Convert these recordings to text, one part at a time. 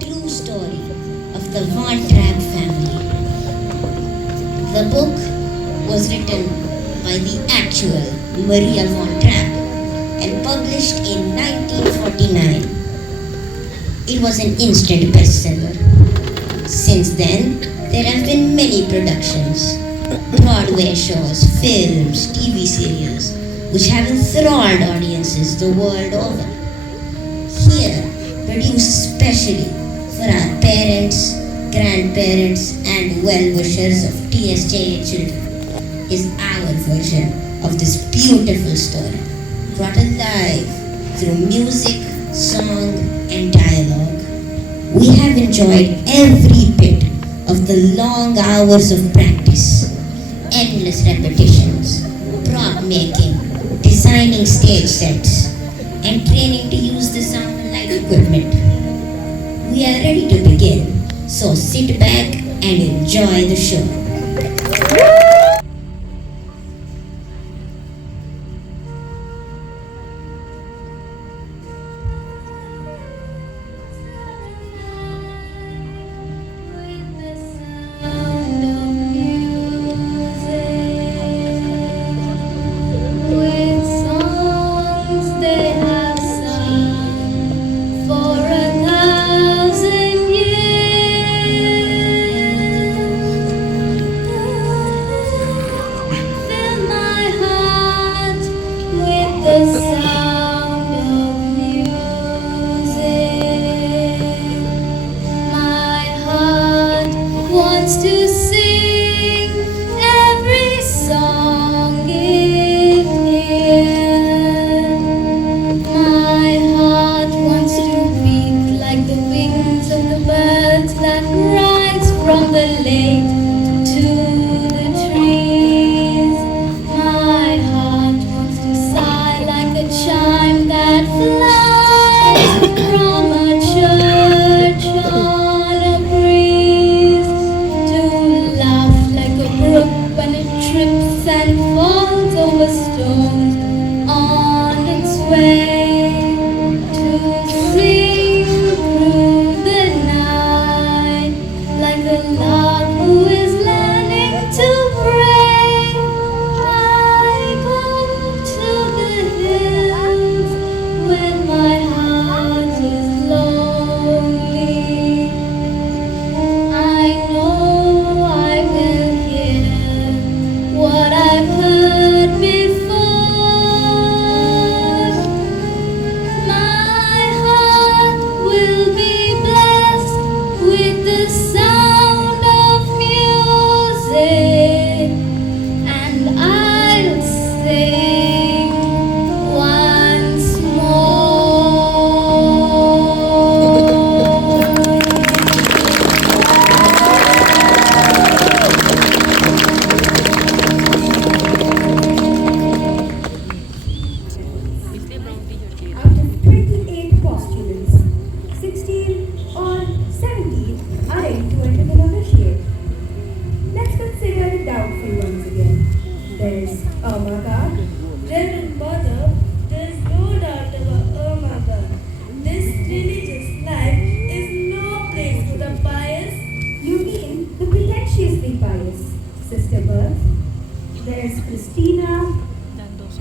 true story of the Von Trapp family. The book was written by the actual Maria Von Trapp and published in 1949. It was an instant bestseller. Since then, there have been many productions, Broadway shows, films, TV series, which have enthralled audiences the world over. Here, produced specially for our parents, grandparents, and well-wishers of TSJA children, is our version of this beautiful story, brought alive through music, song, and dialogue. We have enjoyed every bit of the long hours of practice, endless repetitions, prop making, designing stage sets, and training to use the sound and light equipment. We are ready to begin, so sit back and enjoy the show.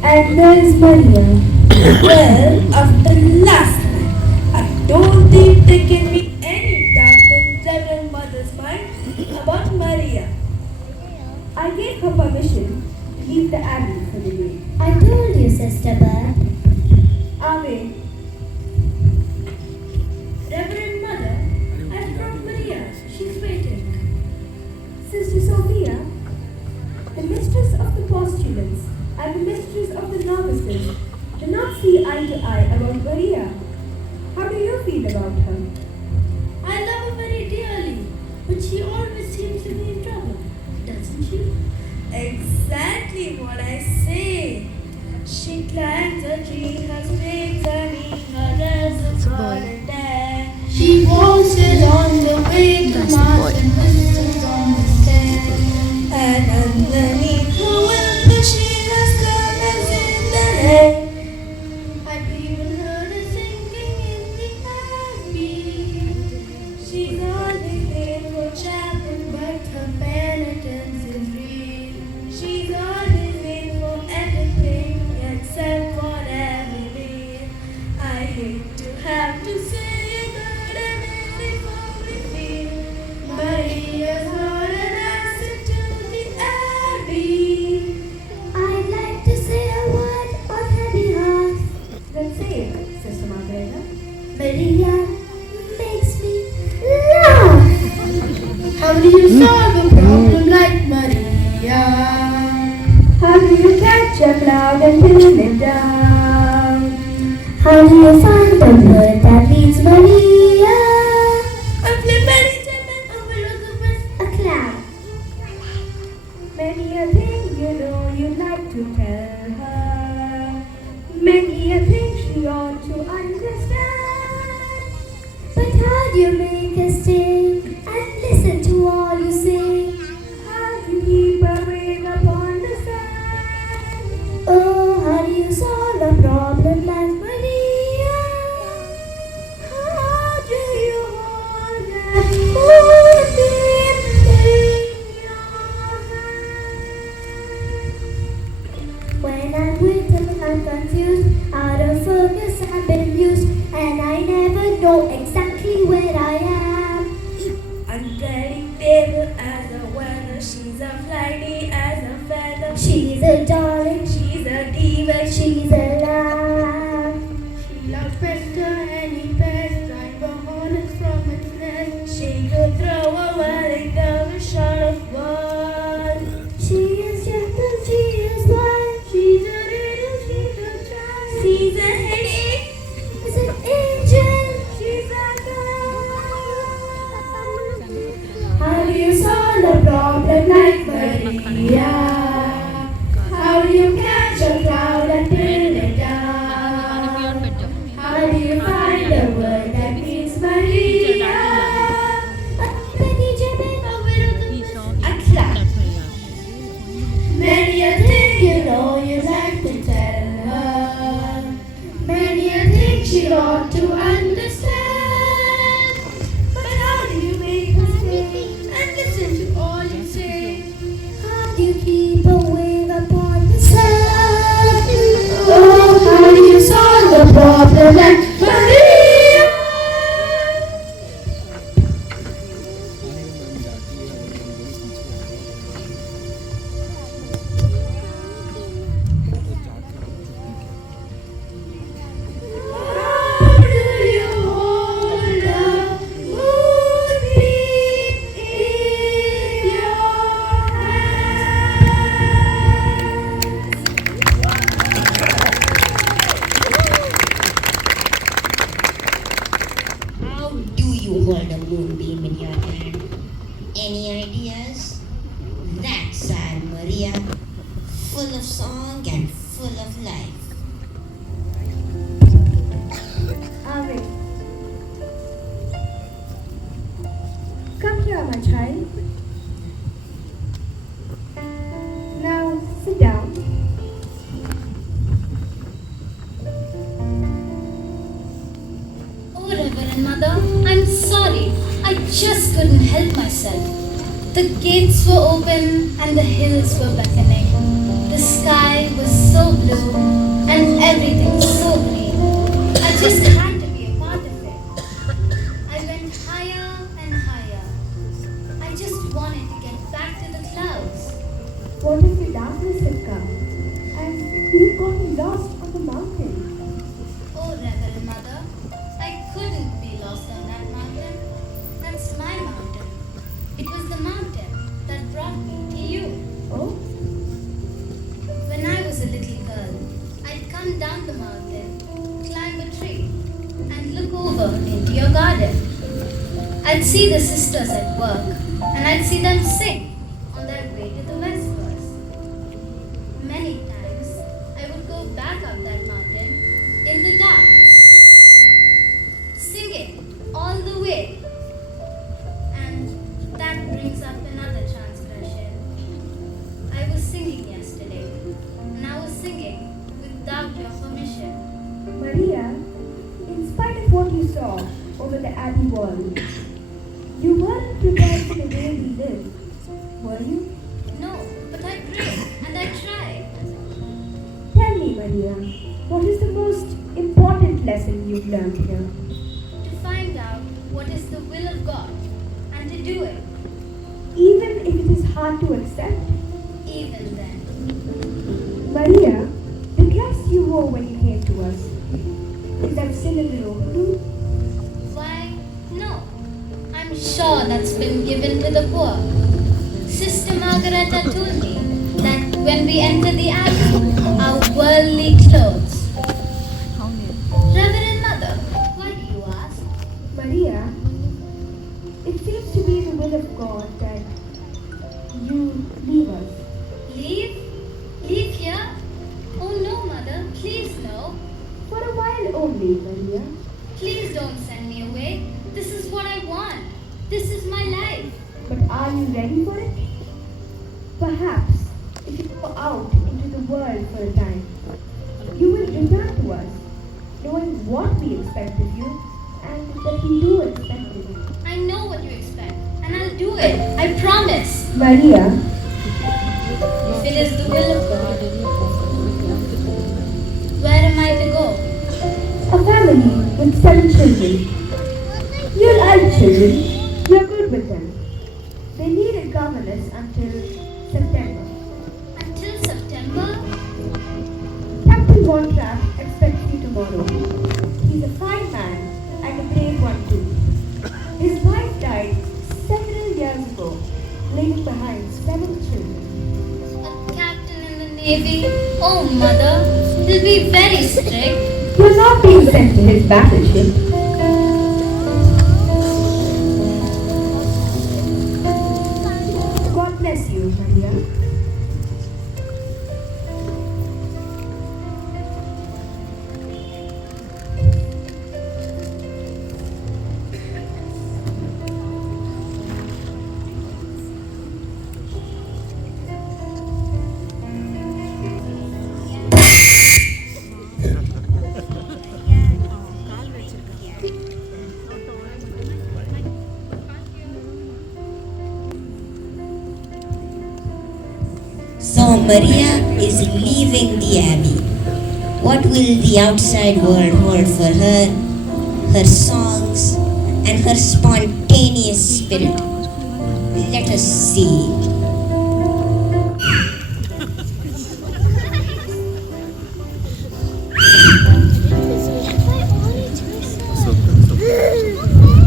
And there's Maria. Well, after last night, I don't think there can be any doubt in Reverend Mother's mind about Maria. I gave her permission to leave the abbey for the day. I told you, Sister Beth. Ave. Reverend Mother, I've brought Maria. She's waiting. Sister Sophia, the mistress of the postulants and the mistress of the novices do not see eye to eye about Maria. How do you feel about her? I love her very dearly, but she always seems to be in trouble, doesn't she? Exactly what I say. She climbs a How do you solve a problem like Maria? How do you catch a cloud and pin it down? How do you find the word that means Maria? A flip and overlook A cloud. many a thing you know you'd like to tell her. Many a thing she ought to understand. But how do you make her stay and listen to all you say? How do you keep her wing upon the sand? Oh, how do you solve a problem like Maria? How do you hold that moonbeam in your hand? When I'm with him, I'm confused, out of focus, I've been used, and I never know exactly where I am. Unpredictable as the weather, she's a flighty as a feather. She's a darling, She's a diva, she's a lamb. she loves pest any pest, drive the hornets from its nest. She could throw a whirling dove a shot of one. She is gentle, she is wise, She's a riddle, she's a child. She's a headache, she's an angel. she's a girl. How do you solve a problem like Maria? How do you catch a cloud and pin it down? How do you find a word that means Maria? A cloud. Many a thing you know you like to tell her. Many a thing she ought to understand. But how do you make her stay and listen to all you say? How do you keep a wing upon the sun? Oh, how do you solve the problem like Maria? How do you hold a moonbeam in your How do you hold a moonbeam in your hand? Any ideas? That's our Maria, full of song and full of life. Ave. Come here, my child. Now sit down. Oh, Reverend Mother, I'm sorry. I just couldn't help myself. The gates were open and the hills were beckoning. The sky was so blue and everything so green. I just had to be a part of it. I went higher and higher. I just wanted to get back to the clouds. What if the darkness had come and you'd gotten lost on the mountain? Oh, Reverend Mother, I couldn't be lost on that mountain. That's my mountain. It was the mountain that brought me to you. Oh, When I was a little girl, I'd come down the mountain, climb a tree, and look over into your garden. I'd see the sisters at work, and I'd see them sing on their way to the Vespers. Many times, I would go back up that mountain in the dark, singing all the way. And that brings up another transgression. I was singing yesterday, and I was singing without your permission. Maria, in spite of what you saw over the abbey wall, you weren't prepared for the way we live, were you? No, but I prayed and I tried. Tell me, Maria, what is the most important lesson you've learned here? To find out what is the will of God and to do it, Even if it is hard to accept? even then. Maria, the dress you wore when you came to us, is that still a little blue? Why, no. I I'm sure that's been given to the poor. Sister Margareta told me that when we enter the abbey, our worldly clothes. Reverend Mother, why do you ask? Maria, it seems to be the will of God that you leave us. Leave? Leave here? Oh no, Mother, please no. For a while only, Maria. Please don't send me away. This is what I want. This is my life. But are you ready for it? Perhaps, if you go out into the world for a time, you will return to us, knowing what we expect of you and that we do expect of you. I know what you expect, and I'll do it. I promise. Maria, If it is the will of God, where am I to go? a family with 7 children. You're like children. You're good with them. They need a governess until September. Until September? Captain Von Trapp expects you tomorrow. He's a fine man and a brave one too. His wife died several years ago, leaving behind 7 children. A captain in the Navy? Oh, Mother, he'll be very strict. You're not being sent to his battleship. God bless you, Maria. So Maria is leaving the abbey. What will the outside world hold for her songs, and her spontaneous spirit? Let us see.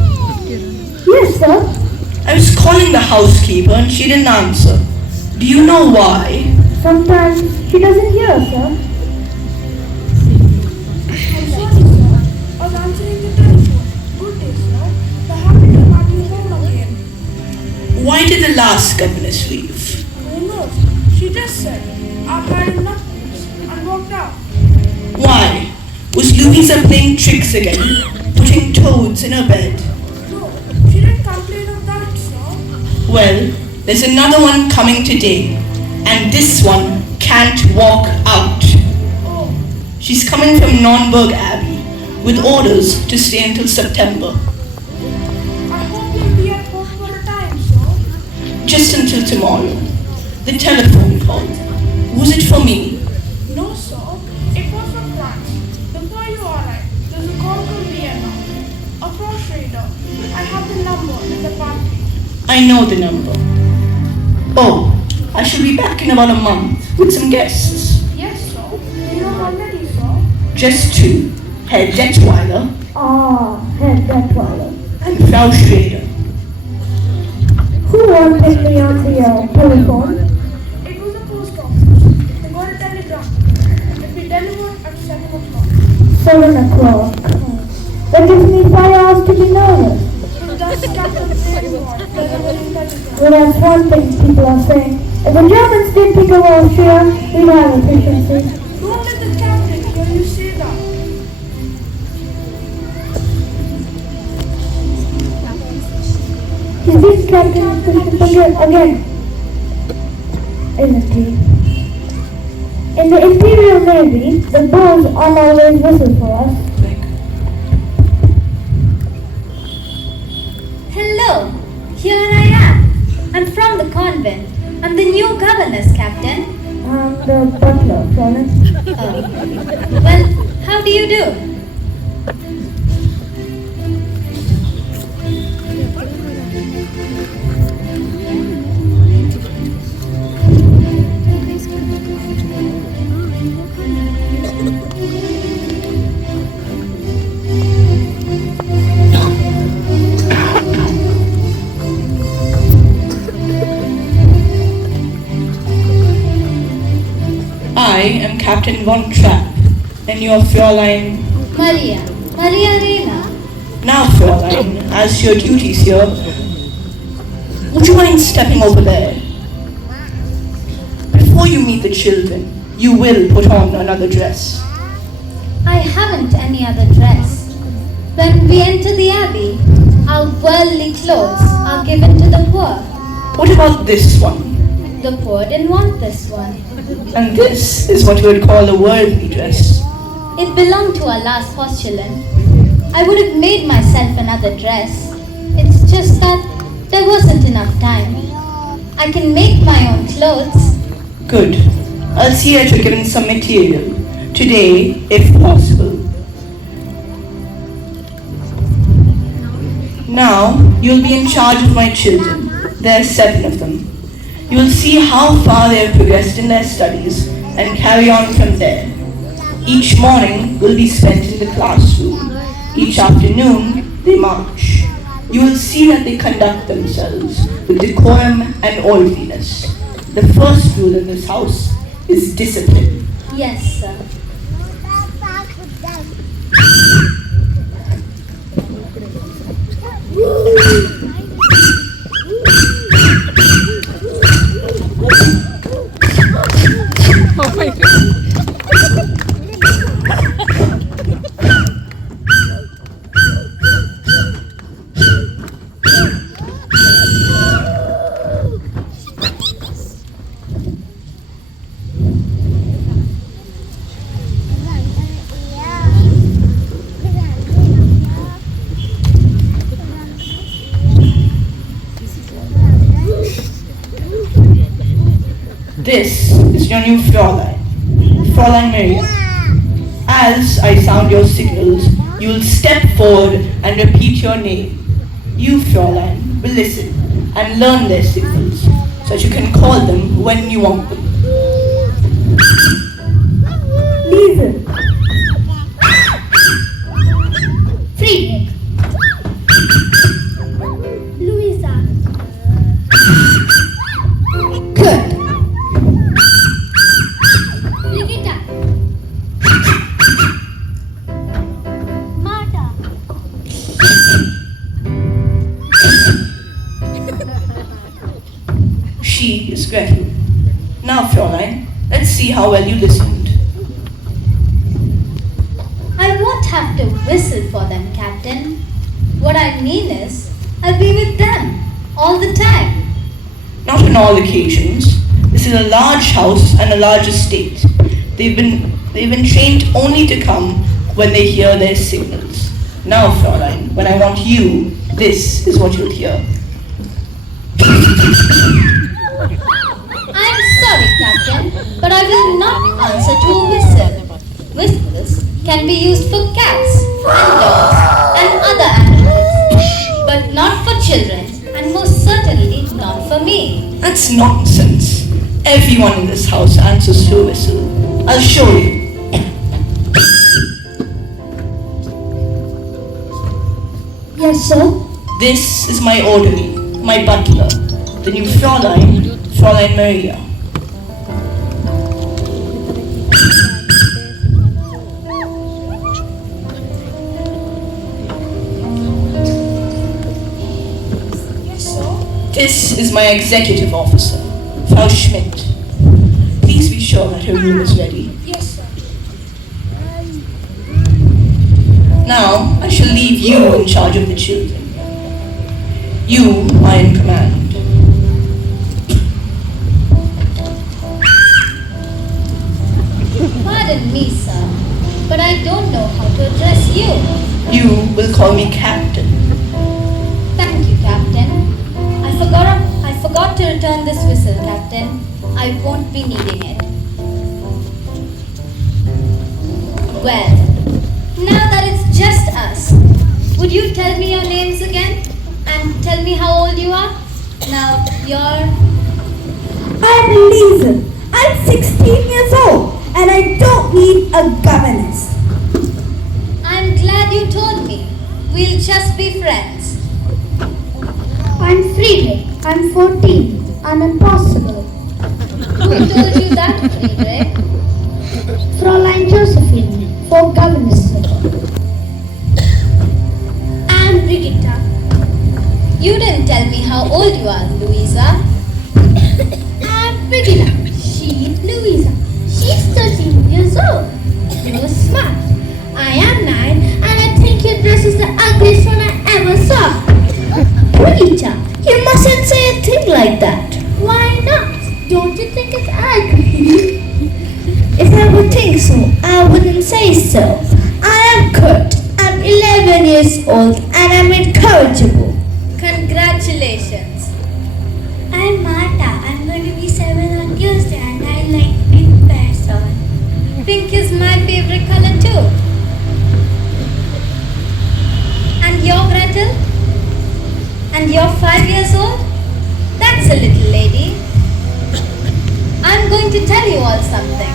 Yes, sir. I was calling the housekeeper and she didn't answer. Do you know why? Sometimes she doesn't hear, sir. I'm sorry, sir. I was answering the telephone. Good day, sir. The happy to have you home again. Why did the last governess leave? Who knows? She just said, I've had enough and walked out. Why? Was Louisa playing tricks again? Putting toads in her bed? No, she didn't complain of that, sir. Well, there's another one coming today, and this one can't walk out. Oh, She's coming from Nonberg Abbey with orders to stay until September. I hope you'll be at home for a time, sir. Just until tomorrow. The telephone call. Was it for me? No, sir. It was from France. Before you arrived, there's a call from Vienna. A frost trader. I have the number in the pantry. I know the number. Oh, I shall be back in about a month with some guests. Yes, sir. You know how many, sir? Just 2. Herr Detweiler Ah, Herr Detweiler. and Frau Schrader. Who wanted me on the telephone? It was a post office. They got a telegram. It will be delivered at 7 o'clock. 7 o'clock. That gives me 5 hours to be nervous. Well, that's one thing people are saying. If the Germans did pick up Austria, we'd have efficiency. Don't let the captain hear you say that. He's been captain again, isn't he? In the Imperial Navy, the bulls aren't always whistle for us. Hello, here I am. I'm from the convent. I'm the new governess, Captain. I'm the butler, Florence. Oh. Well, how do you do? Captain von Trapp, and you are Fräulein. Maria. Maria Reina. Now, Fräulein, as your duties here, would you mind stepping over there? Before you meet the children, you will put on another dress. I haven't any other dress. When we enter the abbey, our worldly clothes are given to the poor. What about this one? The poor didn't want this one. And this is what you would call a worldly dress. It belonged to our last postulant. I would have made myself another dress. It's just that there wasn't enough time. I can make my own clothes. Good. I'll see that you're given some material. Today, if possible. Now, you'll be in charge of my children. There are 7 of them. You will see how far they have progressed in their studies and carry on from there. Each morning will be spent in the classroom. Each afternoon, they march. You will see that they conduct themselves with decorum and orderliness. The first rule in this house is discipline. Yes, sir. This is your new Fräulein, Fräulein Maria. As I sound your signals, you will step forward and repeat your name. You, Fräulein, will listen and learn their signals so that you can call them when you want them. Lesen. Friedrich. Luisa. Good. Brigitta. Marta. She is Gretel. Now, Fräulein, let's see how well you listened. I won't have to whistle for them, Captain. What I mean is, I'll be with them all the time. Not on all occasions. This is a large house and a large estate. They've been trained only to come when they hear their signals. Now, Fräulein, when I want you, this is what you'll hear. I'm sorry, Captain, but I will not answer to a whistle. Whistles can be used for cats and dogs and other animals, but not for children, and most certainly not for me. That's nonsense. Everyone in this house answers to a whistle. I'll show you. Yes, sir. This is my orderly, my butler, the new Fräulein, Fräulein Maria. This is my executive officer, Frau Schmidt. Please be sure that her room is ready. Yes, sir. Now, I shall leave you in charge of the children. You are in command. Pardon me, sir, but I don't know how to address you. You will call me Captain. Thank you, Captain. I forgot to return this whistle, Captain. I won't be needing it. Well, now that it's just us, would you tell me your names again? And tell me how old you are? Now, you're... I'm Lesen. I'm 16 years old and I don't need a governess. I'm glad you told me. We'll just be friends. I'm Friedrich. I'm 14. I'm impossible. Who told you that, Friedrich? Fräulein Josephine for governess. I'm Brigitta. You didn't tell me how old you are, Louisa. I'm Brigitta. She's Louisa. She's 13 years old. You're smart. I am 9 and I think your dress is the ugliest one I ever saw. Brigitta, you mustn't say a thing like that. Why not? Don't you think it's ugly? If I would think so, I wouldn't say so. I am good. I'm 11 years old and I'm incorrigible. Congratulations. I'm Marta. I'm going to be 7 on Tuesday and I like pink pants on. Pink is my favorite color too. And you're Gretel? And you're 5 years old? That's a little lady. I'm going to tell you all something.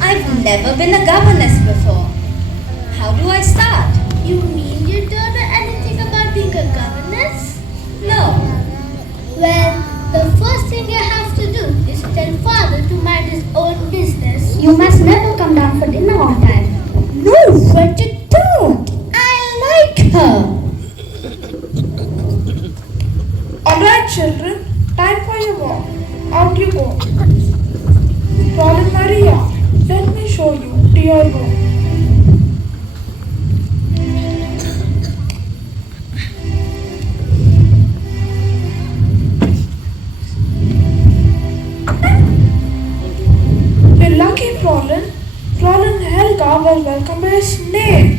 I've never been a governess before. How do I start? You mean you don't know anything about being a governess? No. Well, the first thing you have to do is tell father to mind his own business. You must never come down for dinner on time. No, but you don't. I like her. Alright children, time for your walk. Out you go. Fräulein Maria, let me show you to your room. The lucky Fräulein Helga was welcomed by a snake.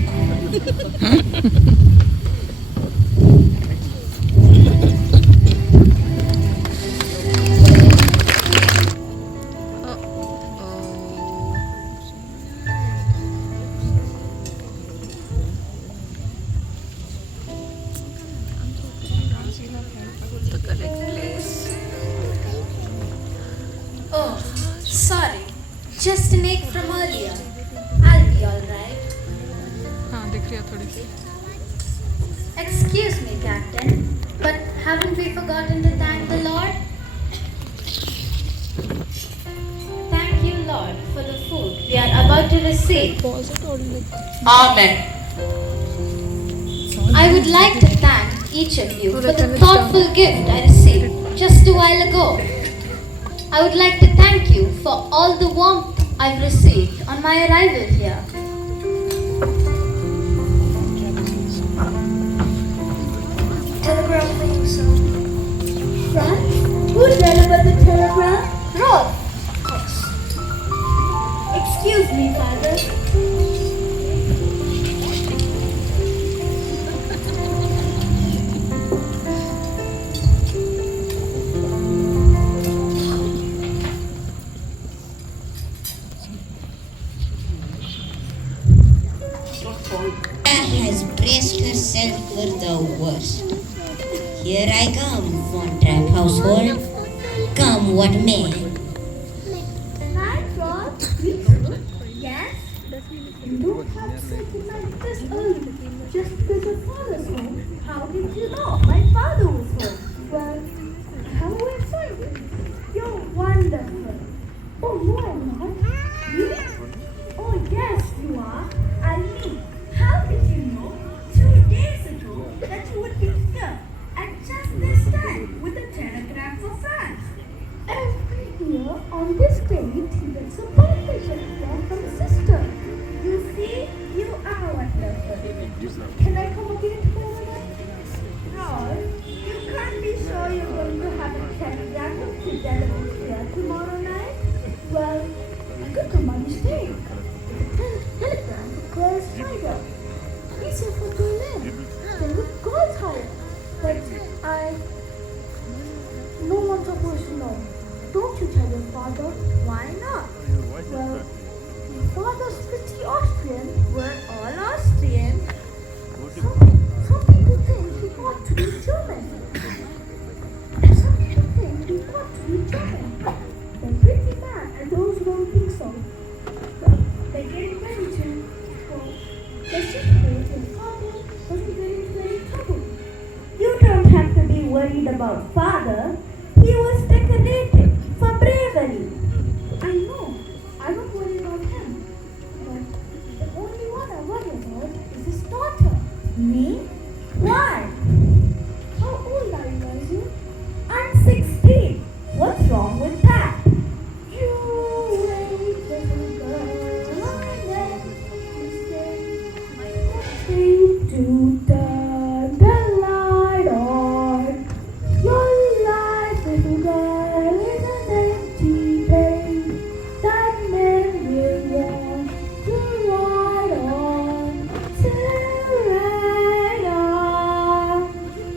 Oh, sorry. Just an ache from earlier. I'll be alright. Excuse me, Captain, but haven't we forgotten to thank the Lord? Thank you, Lord, for the food we are about to receive. Amen. I would like to thank each of you for the thoughtful gift I received just a while ago. I would like to thank you for all the warmth I've received on my arrival here. Telegram for you, sir. Right? Who delivered the telegram? Roll! Of course. Excuse me, father. Has braced herself for the worst. Here I come, Von Trapp household. Come what may. Night, Rob. Yes? You don't have to say goodnight this early. Just because your father's home. How did you know my father was home? Well, how exciting. You're wonderful. Oh, no, I'm not. Really? Oh, yes, you are. I mean, how did you know 2 days ago that you would be here at just this time with a telegram for France? Every year on this date, he gets a birthday telegram from his sister. You see, you are wonderful. Can I come again tomorrow night? No, you can't be sure you're going to have a telegram to deliver here tomorrow night. Well, I could come by mistake. Telegram for Claire's Tiger. He's here for Berlin. Stay with God's higher. But no one's supposed to know. Don't you tell your father? Why not? Well, your father's pretty Austrian. We're all Austrian. Some people think he ought to be German. Some people think he ought to be German. They're pretty mad at those who don't think so. Well, they're getting ready to. Well, let's just pray to your father doesn't get into any trouble. You don't have to be worried about father. He was decorated for bravery. I know. I don't worry about him. Me? Why? How old are you, Arjun? I'm 16. What's wrong with that? You wait, little girl, and then you say to turn the light on. Your life, little girl, is an empty page that men will want to write on. To write on.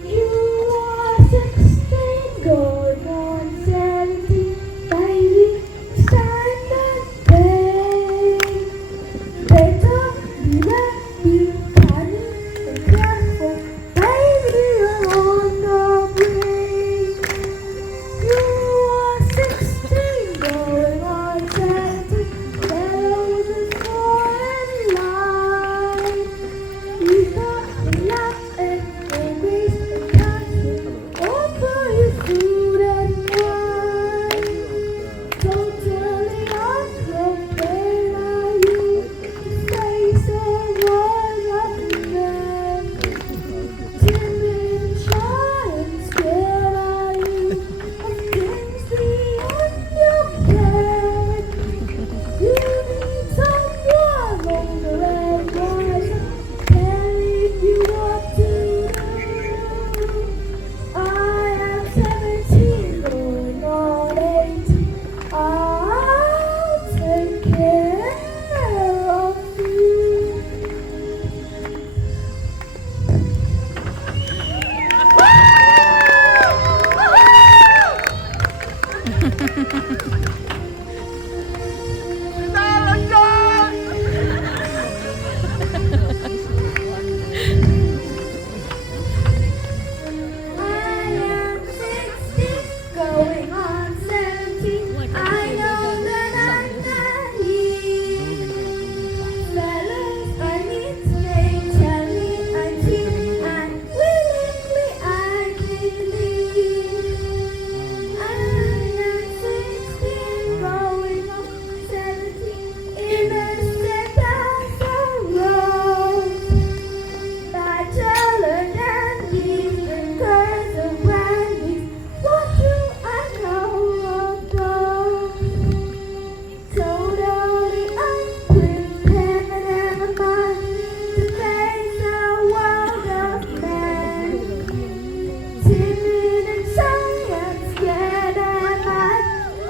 You are 16, going on 17, baby. Stand and beg. Better be ready, canny, and careful, baby. You're on the brink. You are 16, going on 17. There is more in life. You got the laugh and embrace the country. Offer you food and wine. Totally unprepared are you to face a world of men. Timid and shy and scared are you of things beyond your ken. You need someone older and wiser, telling you what to do. I am 17, going on 18. I'll take care of you. I am 16, going on 17. I know that I'm naive. Fellas, I need to make, tell me I'm teen, and willingly I believe. I am 16, going on 17. Innocent as a rose. Bachelor dandies and curves of brandies. What do I know of those? Totally unprepared and am I to face a world of men. Timid and shy and scared am I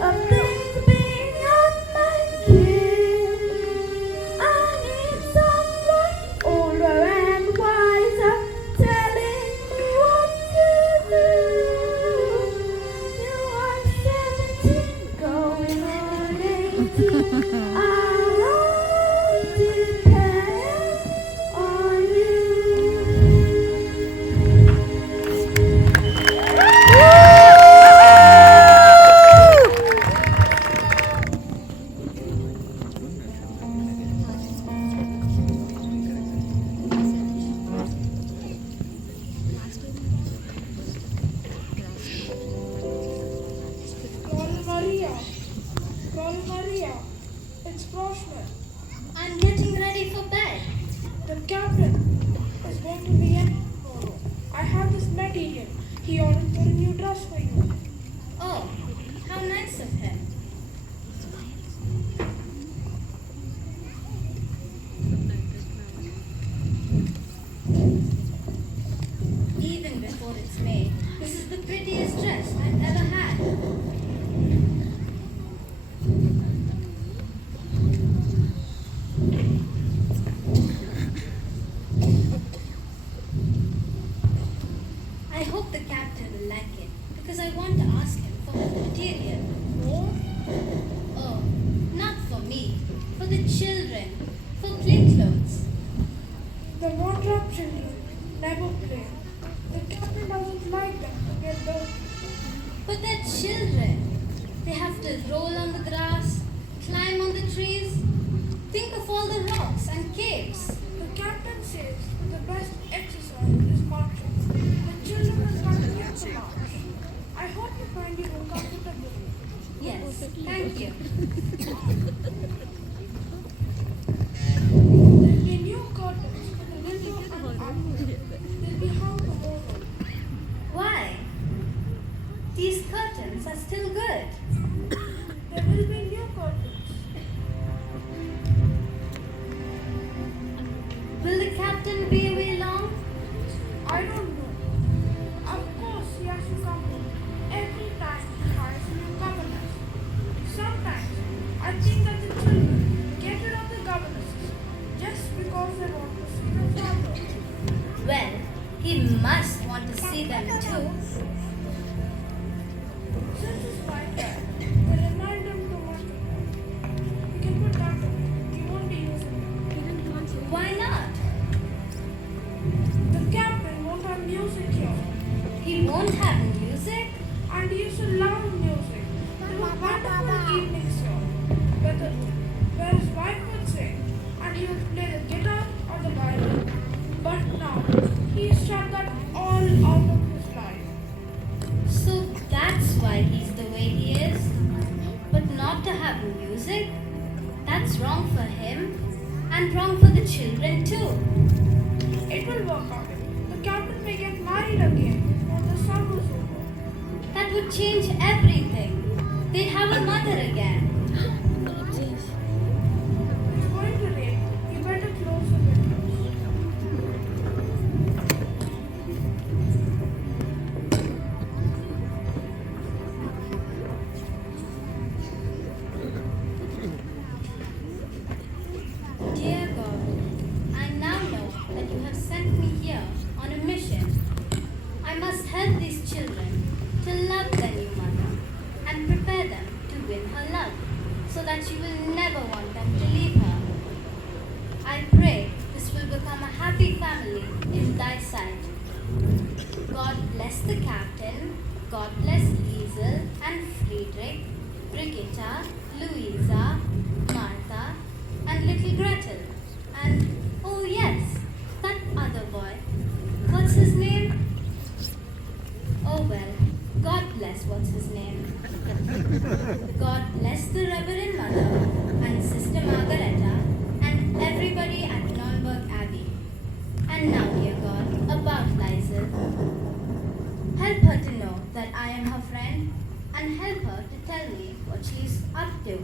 of things beyond my ken. I need someone older and wiser, telling me what to do. You are 17, going on 18. I'll depend on you. Call Maria. Call Maria. It's Frostman. I'm getting ready for bed. The captain is going to be in tomorrow. I have this material. He ordered for a new dress for you. Oh, how nice of him. Even before it's made, this is the prettiest dress I've ever had. I hope the captain will like it because I want to ask him for the material. Oh, not for me, for the children, for play clothes. The one-drop children never play. The captain doesn't like them to get dirty. But they're children. They have to roll on the grass, climb on the trees. Think of all the rocks and caves. The captain says that the best exercise is marching. The children will continue to march. I hope you find it comfortable. Yes, thank you. The new curtains for the window and up These curtains are still good. There will be new curtains. Will the captain be away long? I don't know. Of course, he has to come home every time he hires a new governess. Sometimes I think that the children get rid of the governesses just because they want to see their father. Well, he must want to see them too. Since it's like that, they remind him too much of him. We can put that away. He won't be using it. Why not? The captain won't have music here. He won't have music. And he used to love music. There were wonderful evenings here, where his wife would sing and he would play the guitar or the violin. But now, he's shut that all out of his life. So that's why he's the way he is. But not to have music? That's wrong for him and wrong for the children too. It will work out. The captain may get married again when the summer's over. That would change everything. They'd have a mother again. It's going to rain. You better close the windows. Dear God, I now know that you have sent me here on a mission. I must help these children to love their new mother and prepare them to win her love so that she will never want them to leave her. I pray this will become a happy family in thy sight. God bless the captain, God bless Liesel and Friedrich, Brigitta, Louisa, Martha, and little Gretel. And, oh yes, that other boy. What's his name? Oh well, God bless what's his name. God bless the Reverend Mother and Sister Margareta and everybody at Nürnberg Abbey. And now, dear God, about Liesel. Help her to know that I am her friend and help her to tell me what she is up to.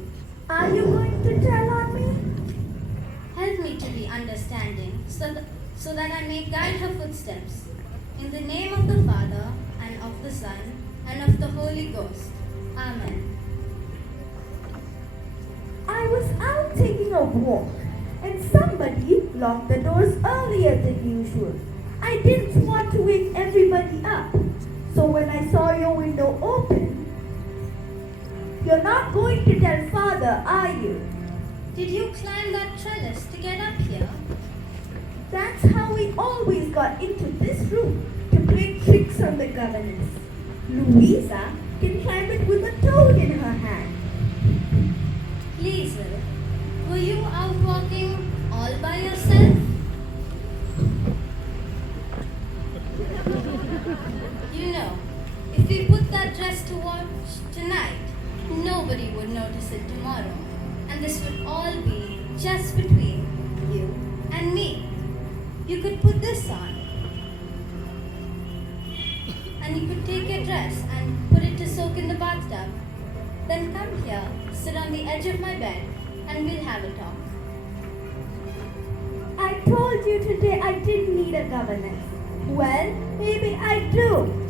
Are you going to tell on me? Help me to be understanding so that I may guide her footsteps. In the name of the Father, and of the Son, and of the Holy Ghost. Amen. I was out taking a walk and somebody locked the doors earlier than usual. I didn't want to wake everybody up. So when I saw your window open, you're not going to tell Father, are you? Did you climb that trellis to get up here? That's how we always got into this room, to play tricks on the governess. Louisa can climb it with a toad in her hand. Liesel, were you out walking all by yourself? You know, if we put that dress to wash tonight, nobody would notice it tomorrow. And this would all be just between you and me. You could put this on. And you could take your dress and put it to soak in the bathtub. Then come here, sit on the edge of my bed, and we'll have a talk. I told you today I didn't need a governess. Well, maybe I do.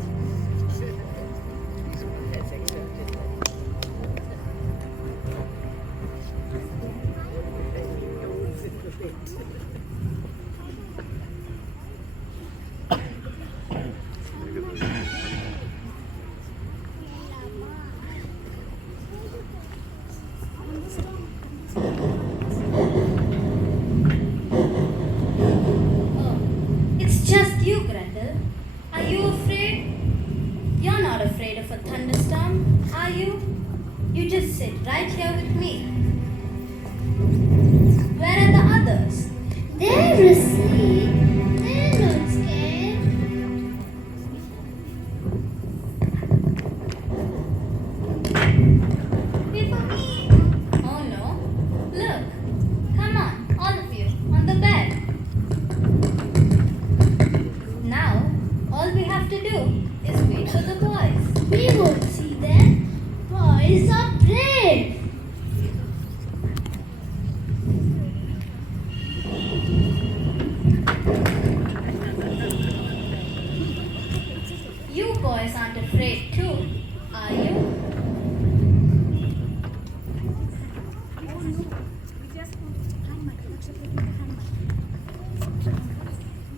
Oh, it's just you, Gretel. Are you afraid? You're not afraid of a thunderstorm, are you? You just sit right here with me. Where are the others? They're asleep. They're not scared. Wait for me. Oh no. Look. Come on, all of you, on the bed. Now, all we have to do is wait for the boys. We won't boys are brave. You boys aren't afraid too, are you?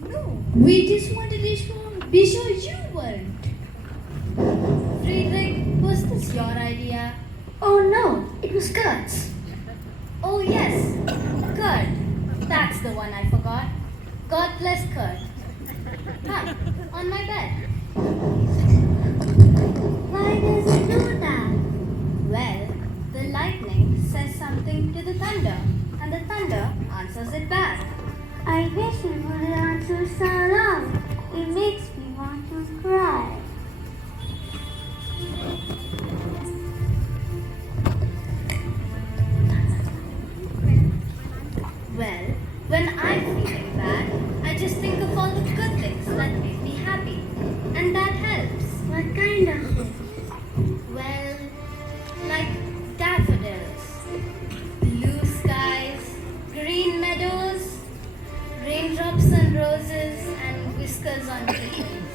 No, we just wanted to be sure you weren't. Friedrich, was this your idea? Oh no, it was Kurt's. Oh yes, Kurt. That's the one I forgot. God bless Kurt. Come, on my bed. Why does it do that? Well, the lightning says something to the thunder, and the thunder answers it back. I wish it would answer so long. It makes me want to cry. Well, when I'm feeling bad, I just think of all the good things that make me happy, and that helps. What kind of thing? Well, like daffodils, blue skies, green meadows, raindrops on roses, and whiskers on kittens,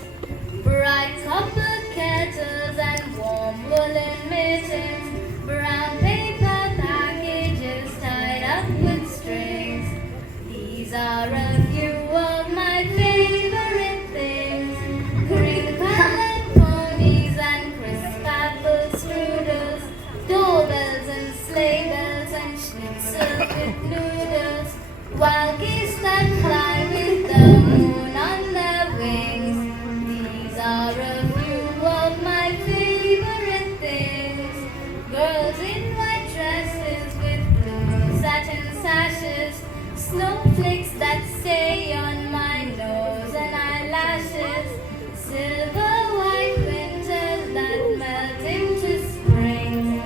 bright copper kettles and warm woolen mittens, brown paper packages tied up with strings. These are a few of my favorite things. Green colored ponies and crisp apple strudels, doorbells and sleigh bells and schnitzel with noodles, wild geese that fly with the moon on their wings. These are a few of my favorite things. Girls in white dresses with blue satin sashes, snowflakes that stay on my nose and eyelashes, silver white winters that melt into spring.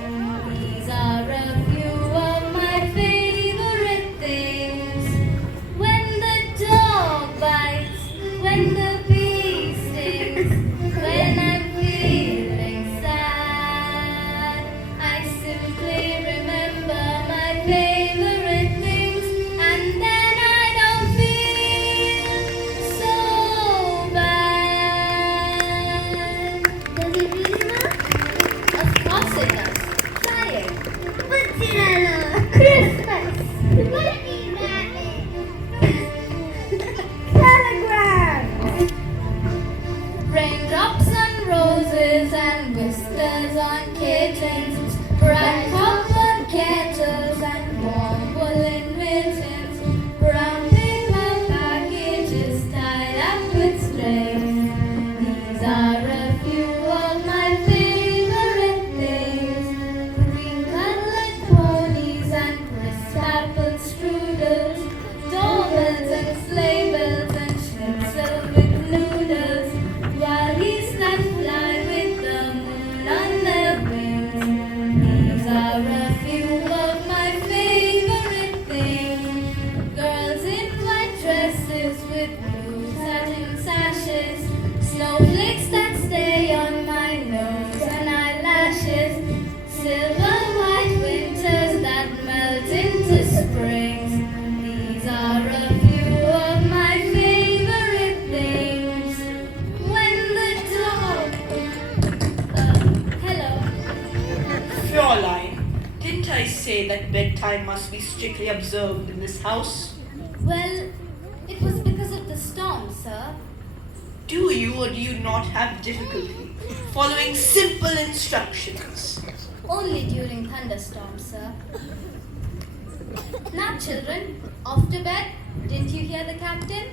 These are a few of my favorite things. When the dog bites, when the bee stings, when I'm feeling sad, I simply remember my favorite things, and then I don't feel so bad. Does it really work? Of course it does. Try it. What's it all? Christmas! What do you Telegram! Raindrops on roses and whiskers on kittens, bright copper kettles and warm woolen mittens, brown paper packages tied up with strings. These are a few of my favorite things. Green colored ponies and crisp apple strudels, doorbells and sleigh bells and schnitzel with noodles, while geese that fly with the moon on their wings. These are a few of my favorite things. Girls in white dresses with blue satin sashes, snowflakes that stay on my nose and eyelashes, silver white winters that melt into springs. These are a few of my favorite things. When the dog... hello. Fräulein, didn't I say that bedtime must be strictly observed in this house? Well, it was because of the storm, sir. Do you or do you not have difficulty following simple instructions? Only during thunderstorms, sir. Now, children, off to bed. Didn't you hear the captain?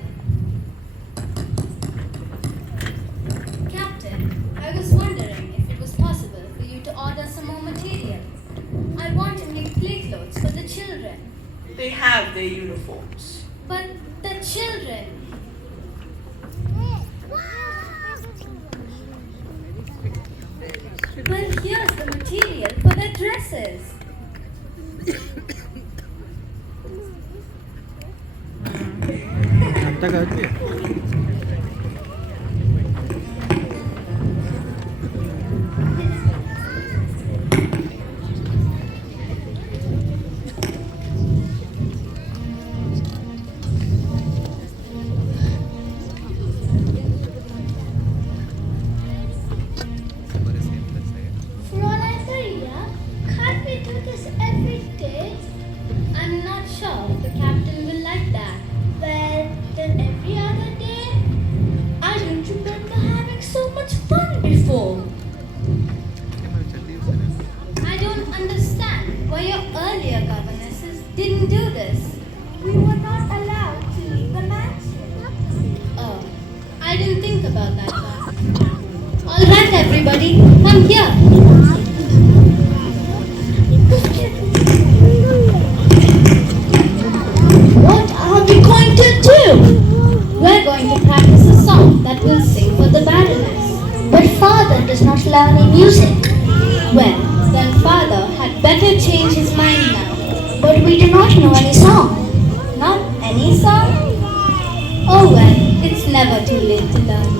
Captain, I was wondering if it was possible for you to order some more material. I want to make play clothes for the children. They have their uniforms. But the children... Well, here's the material for their dresses. before. I don't understand why your earlier governesses didn't do this. We were not allowed to leave the mansion. Oh, I didn't think about that part. All right, everybody, come here. What are we going to do? We're going to practice a song that we'll sing for the Baroness. But father does not allow any music. Well, then father had better change his mind now. But we do not know any song. Not any song? Oh well, it's never too late to learn.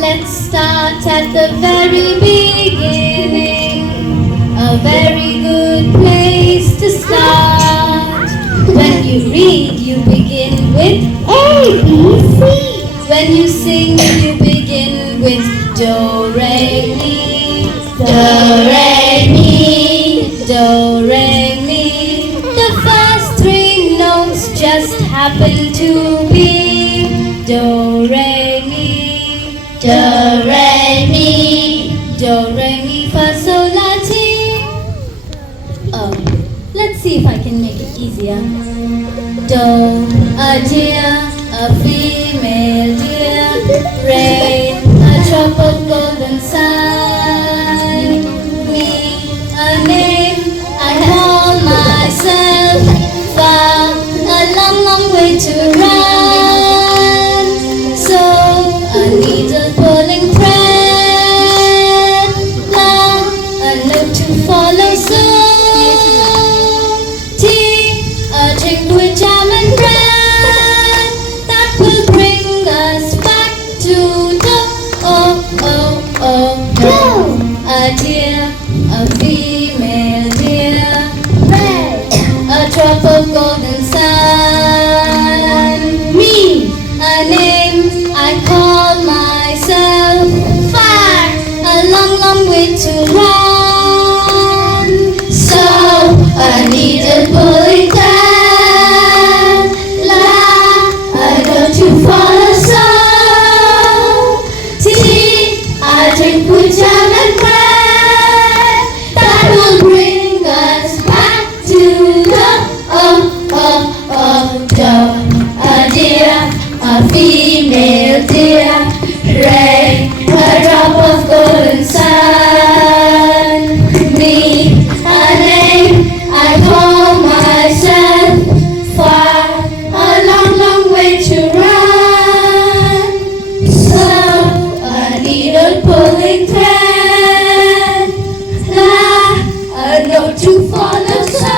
Let's start at the very beginning. A very good place to start. When you read, you begin with A, B, C. when you sing, you begin with do, re, mi. Do, re, mi. Do, re, mi. The first three notes just happen to be do, re, mi. Do, re, mi. Do, re, mi, fa, sol, la, ti. Oh, let's see if I can make it easier. Do, a deer, a female deer, rain, a drop of golden sun, me, a name, I call myself, far, a long, long way to run, so a needle pulling thread, la, a note to follow, so tea, a drink with jam and bread that will bring us back to the do. A deer, a female deer, red, a drop of golden sun. Me, a name I call myself. Far, a long, long way to run. So I needed pulling thread, la, I go to follow so, tea, I drink with jam and bread, that will bring us back to the do. A deer, a female deer, rain, a drop of golden sun, me, a name I call myself, far, a long, long way to run, so a needle pulling thread, la, a note to follow, so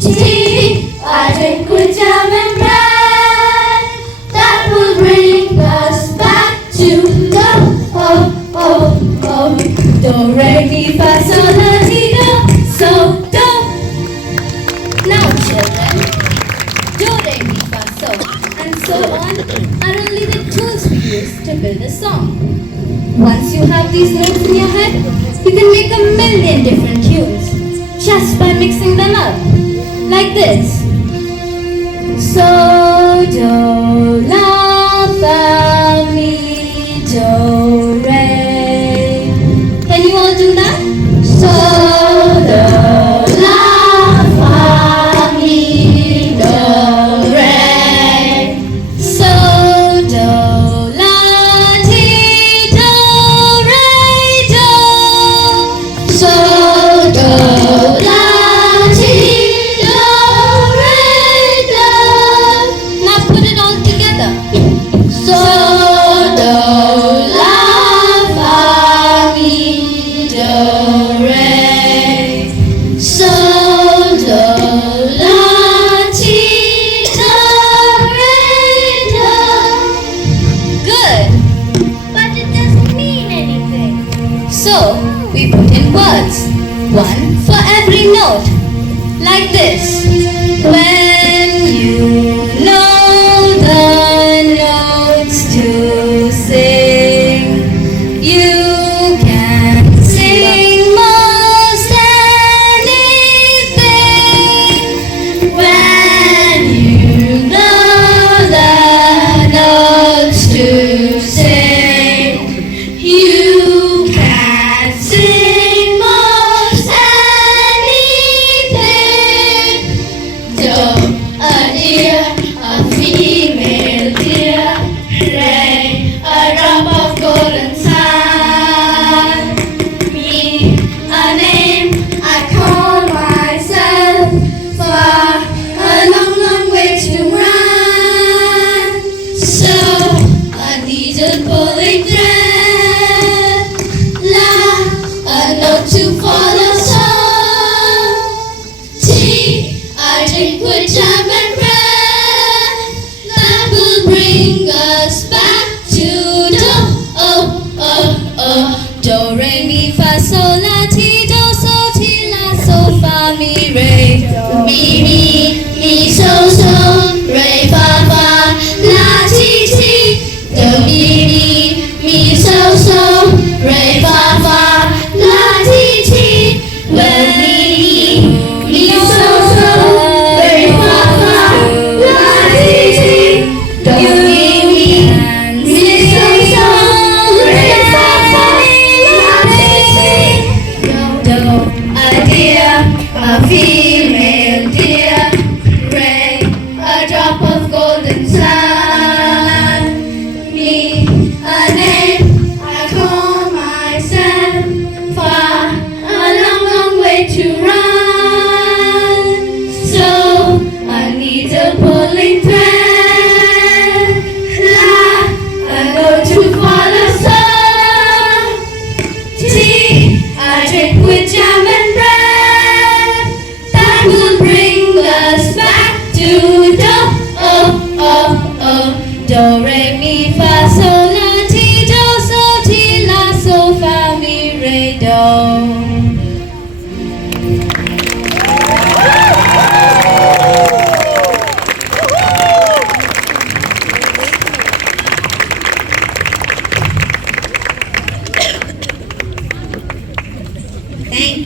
tea, I drink with jam and bread, that will bring us back to the do, re, mi, fa, sol, la, ti, do, so, do. Now children, do, re, mi, fa, sol, and so on are only the tools we use to build a song. Once you have these notes in your head, you can make a million different tunes just by mixing them up, like this. So, do, la, fa, mi, do, re. Can you all do that? So, do, la, fa, mi, do, re. So, do, la, ti, do, re, do. So, do, la, ti, do, re, do. Now put it all together. So, do, la, fa, mi, do, re. So, do, la, ti, do, re, do. Good. But it doesn't mean anything. So, we put in words, one for every note, like this. When you know the notes to sing, you can sing most anything. When you know the notes to sing,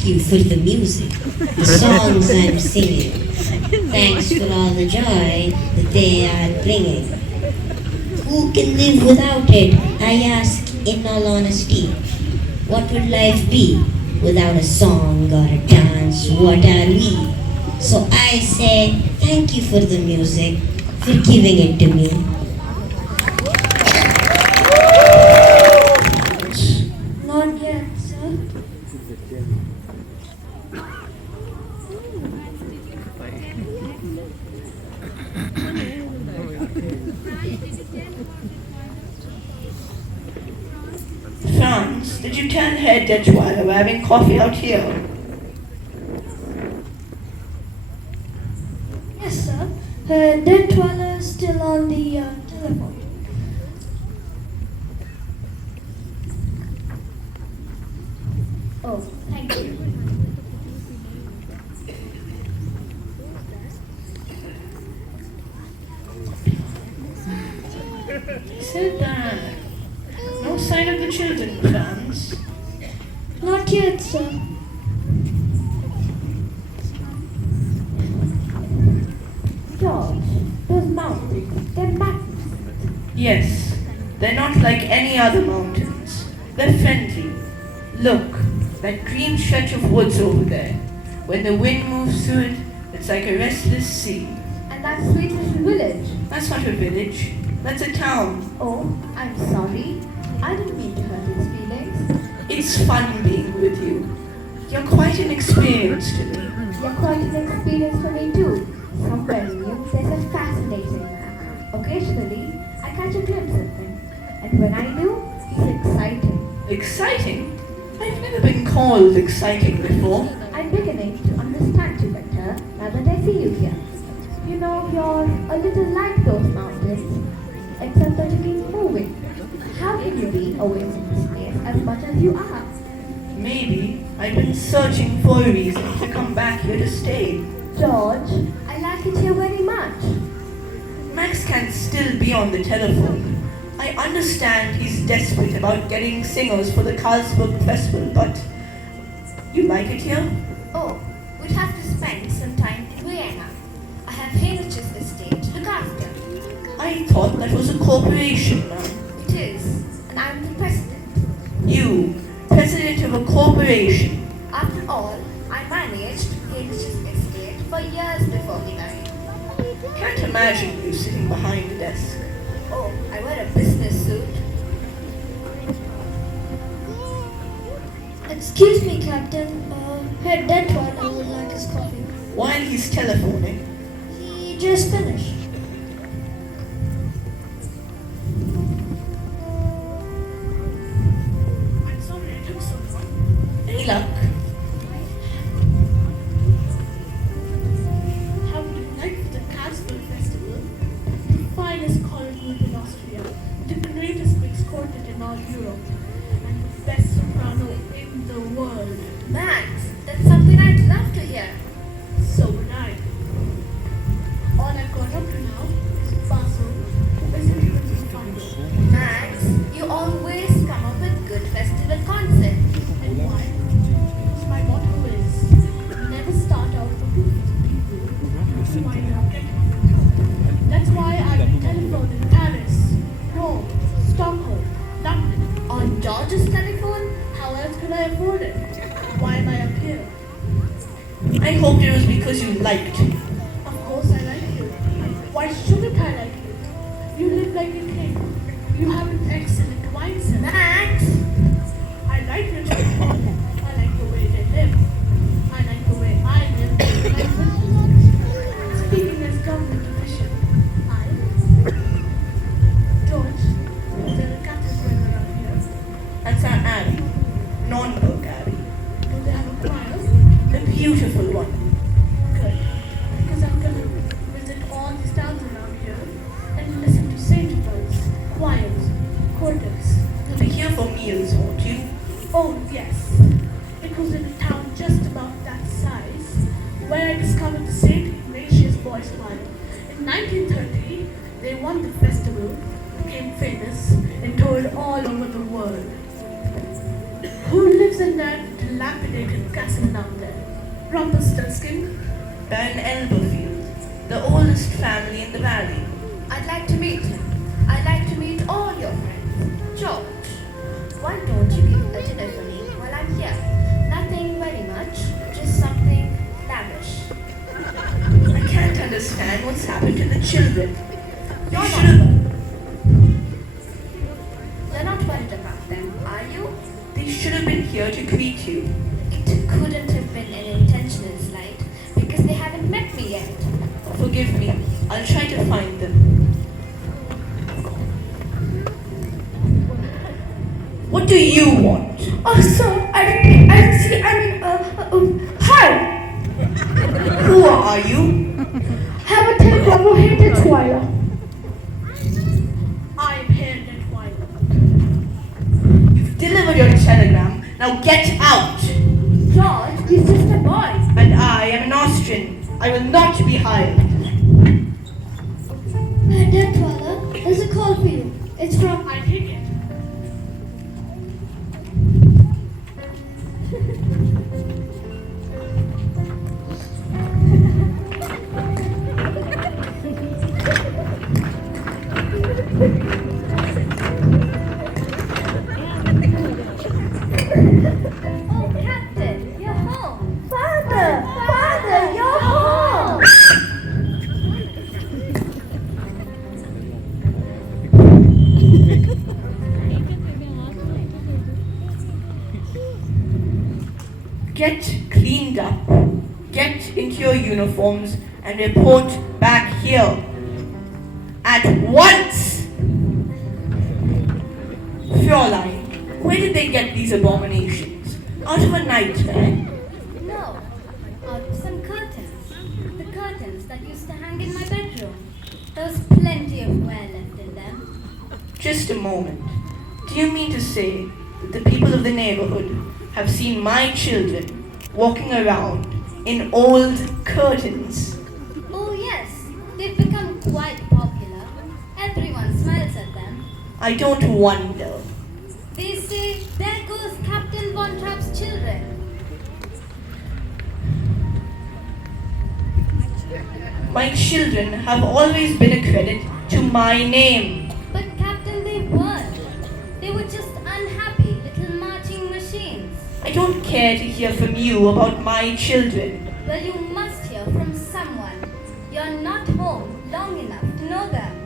you for the music, the songs I'm singing. Thanks for all the joy that they are bringing. Who can live without it? I ask in all honesty. What would life be without a song or a dance? What are we? So I say thank you for the music, for giving it to me. Not yet, sir. Franz, did you tell Herr Detschweiler we're having coffee out here? Yes, sir. Her dead dweller is still on the telephone. Oh, thank you. Sit down. No sign of the children, Franz. Not yet, sir. George, those mountains, they're magnificent. Yes, they're not like any other mountains. They're friendly. Look, that green stretch of woods over there. When the wind moves through it, it's like a restless sea. And that sweet little village. That's not a village. That's a town. Oh, I'm sorry. I didn't mean to hurt his feelings. It's fun being with you. You're quite an experience to me. You're quite an experience for me too. Somewhere in you, there's a fascinating man. Occasionally, I catch a glimpse of him. And when I do, he's exciting. Exciting? I've never been called exciting before. I'm beginning to understand you better now that I see you here. You know, you're a little like those mountains, except that you keep moving. How can you be away from this place as much as you are? Maybe I've been searching for a reason to come back here to stay. George, I like it here very much. Max can still be on the telephone. I understand he's desperate about getting singers for the Karlsburg Festival, but you like it here? Oh, we'd have to spend some time in Vienna. I have Heinrich's estate to look after. I thought that was a corporation, ma'am. It is, and I'm the president. You, president of a corporation. After all, I managed Heinrich's estate for years before he died. Can't imagine you sitting behind a desk. Oh, I wear a business suit. Excuse me, Captain. Her dead dweller would like his coffee. While he's telephoning, He just finished. I'm sorry I took so long. any luck? How would you like the Karlsburg Festival? The finest colony in Austria, the greatest mixed quartet in all Europe, and the best soprano in the world. Max, that's something I'd love to hear. So would I. All I've got up to now is Basil, who isn't even in fun. Max, you always come up with good festival concepts. And why? Because my motto is never start out looking for people who wind up getting. That's why I've been telephoned in Paris, Rome, Stockholm, London. On George's telephone? How else could I afford it? Why am I up here? I hoped it was because you liked me. Of course I like you. Why shouldn't I like you? You live like a king. You have an excellent wine cellar. Max! I like your children. I like the way they live. I like the way I live. Like this. Speaking as government official, I, George, is there a cathedral around here? That's our Abbey, Nürnberg Abbey, Do they have a choir? the beautiful one. Good. Because I'm gonna visit all these towns around here and listen to St. Paul's, choirs, quartets. You'll be here for meals, won't you? Oh, yes. It was in a town just about that size where I discovered the St. Ignatius Boys Choir. In 1930, they won the festival, became famous, and toured all over the world. Who lives in that dilapidated castle down there. Rumpelstiltskin, Baron Elberfield, the oldest family in the valley. I'd like to meet him. I'd like to meet all your friends. George, why don't you give a dinner for me while I'm here? Nothing very much, just something lavish. I can't understand what's happened to the children. You're You not should have. You're not worried about them, are you? They should have been here to greet you. It couldn't have been an intentional slight because they haven't met me yet. Forgive me. I'll try to find them. What do you want? Oh, sir, hi! Who are you? Have a telegram here to Twilight. I'm Hairnet Twilight. You've delivered your telegram. Now get out! George, he's just a boy. And I am an Austrian. I will not be hired. Dear Twala, there's a call for you. It's from... I take it. Oh, Captain, you're home. Father, you're home! Get cleaned up. Get into your uniforms and report back here. At once! Fräulein, where did they get these abominations? Out of a nightmare? No, out of some curtains. The curtains that used to hang in my bedroom. There was plenty of wear left in them. Just a moment. Do you mean to say that the people of the neighborhood have seen my children walking around in old curtains? Oh yes, they've become quite popular. Everyone smiles at them. I don't wonder. They say, there goes Captain Von Trapp's children. My children have always been a credit to my name. But Captain, they weren't. They were just unhappy little marching machines. I don't care to hear from you about my children. Well, you must hear from someone. You're not home long enough to know them.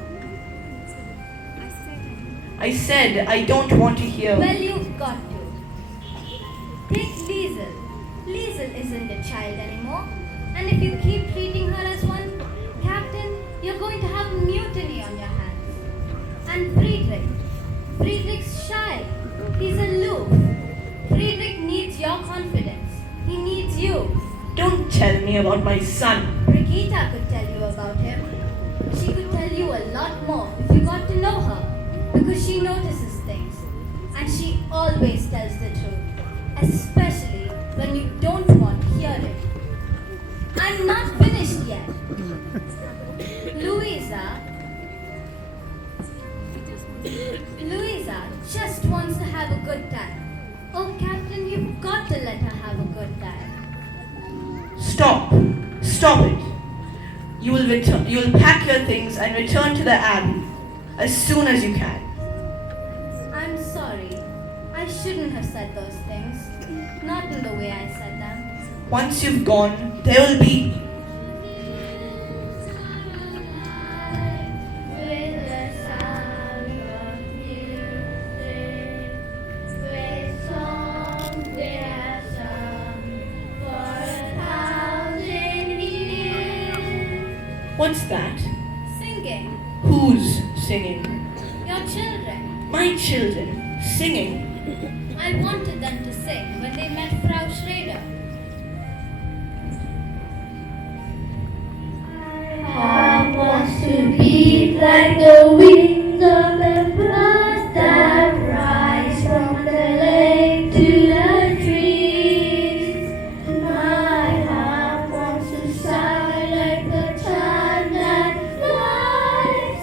I said I don't want to hear. Well, you've got to. Take Liesel. Liesel isn't a child anymore. And if you keep treating her as one, Captain, you're going to have mutiny on your hands. And Friedrich. Friedrich's shy. He's aloof. Friedrich needs your confidence. He needs you. Don't tell me about my son. Brigitta could tell you about him. She could tell you a lot more if you got to know her. Because she notices things. And she always tells the truth. Especially when you don't want to hear it. I'm not finished yet. Louisa just wants to have a good time. Oh, Captain, you've got to let her have a good time. Stop. Stop it. You will pack your things and return to the abbey as soon as you can. I'm sorry. I shouldn't have said those things. Not in the way I said them. Once you've gone, there will be... What's that? Singing. Who's singing? Your children. My children singing. I wanted them to sing when they met Frau Schrader. I want to be like the wings of the birds that rise from the lake to the trees. My heart wants to sound like the child that flies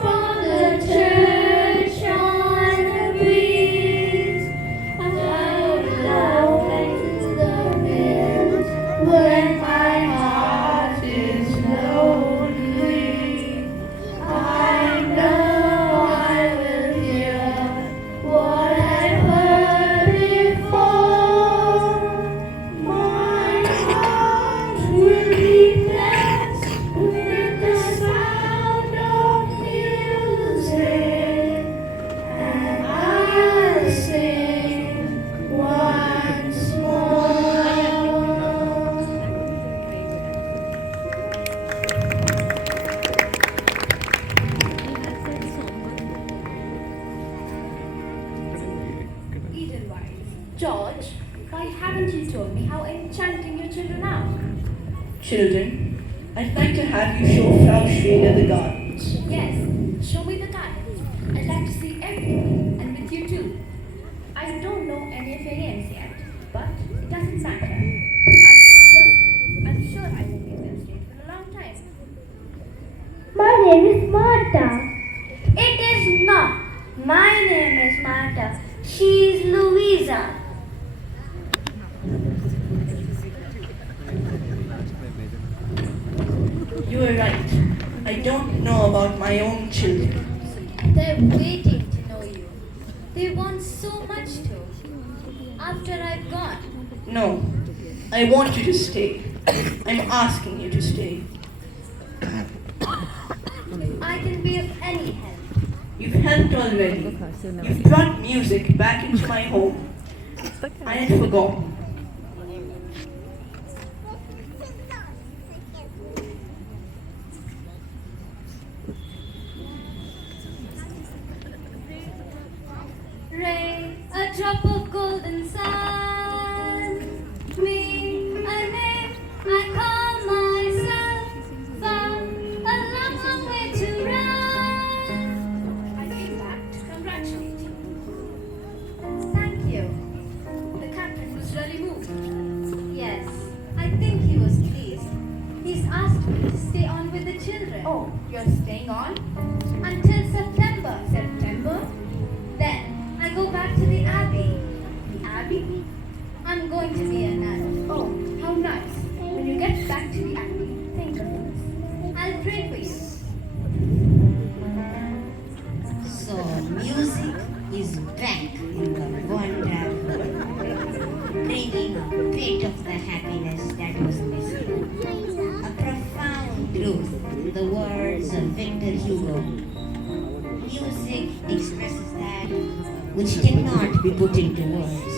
from the church on the breeze. I would love like George, why haven't you told me how enchanting your children are? Children, I'd like to have you show Frau Schrader the gardens. Yes, show me the gardens. I'd like to see everything, and with you too. I don't know any of your names yet, but it doesn't matter. I'm sure I will be interested for a long time. My name is Marta. It is not. My name is Marta. She is Louisa. You are right. I don't know about my own children. They're waiting to know you. They want so much to. After I've gone. No, I want you to stay. I'm asking you to stay. I can be of any help. You've helped already. You've brought music back into my home. I had forgotten. Rain, a drop of golden sun. Me, a name I call myself. Far, a long, long way to run. I came back to congratulate you. Thank you. The captain was really moved. Yes, I think he was pleased. He's asked me to stay on with the children. Oh, you're staying on? Until September. September? Then I go back to the Abbey. The Abbey? I'm going to be a nun. Oh, how nice. When you get back to the Abbey, think of us. I'll pray for you. So music is back in the wonderful, bringing a bit of the happiness that was missing. A profound truth in the words of Victor Hugo. Music expresses that which cannot be put into words,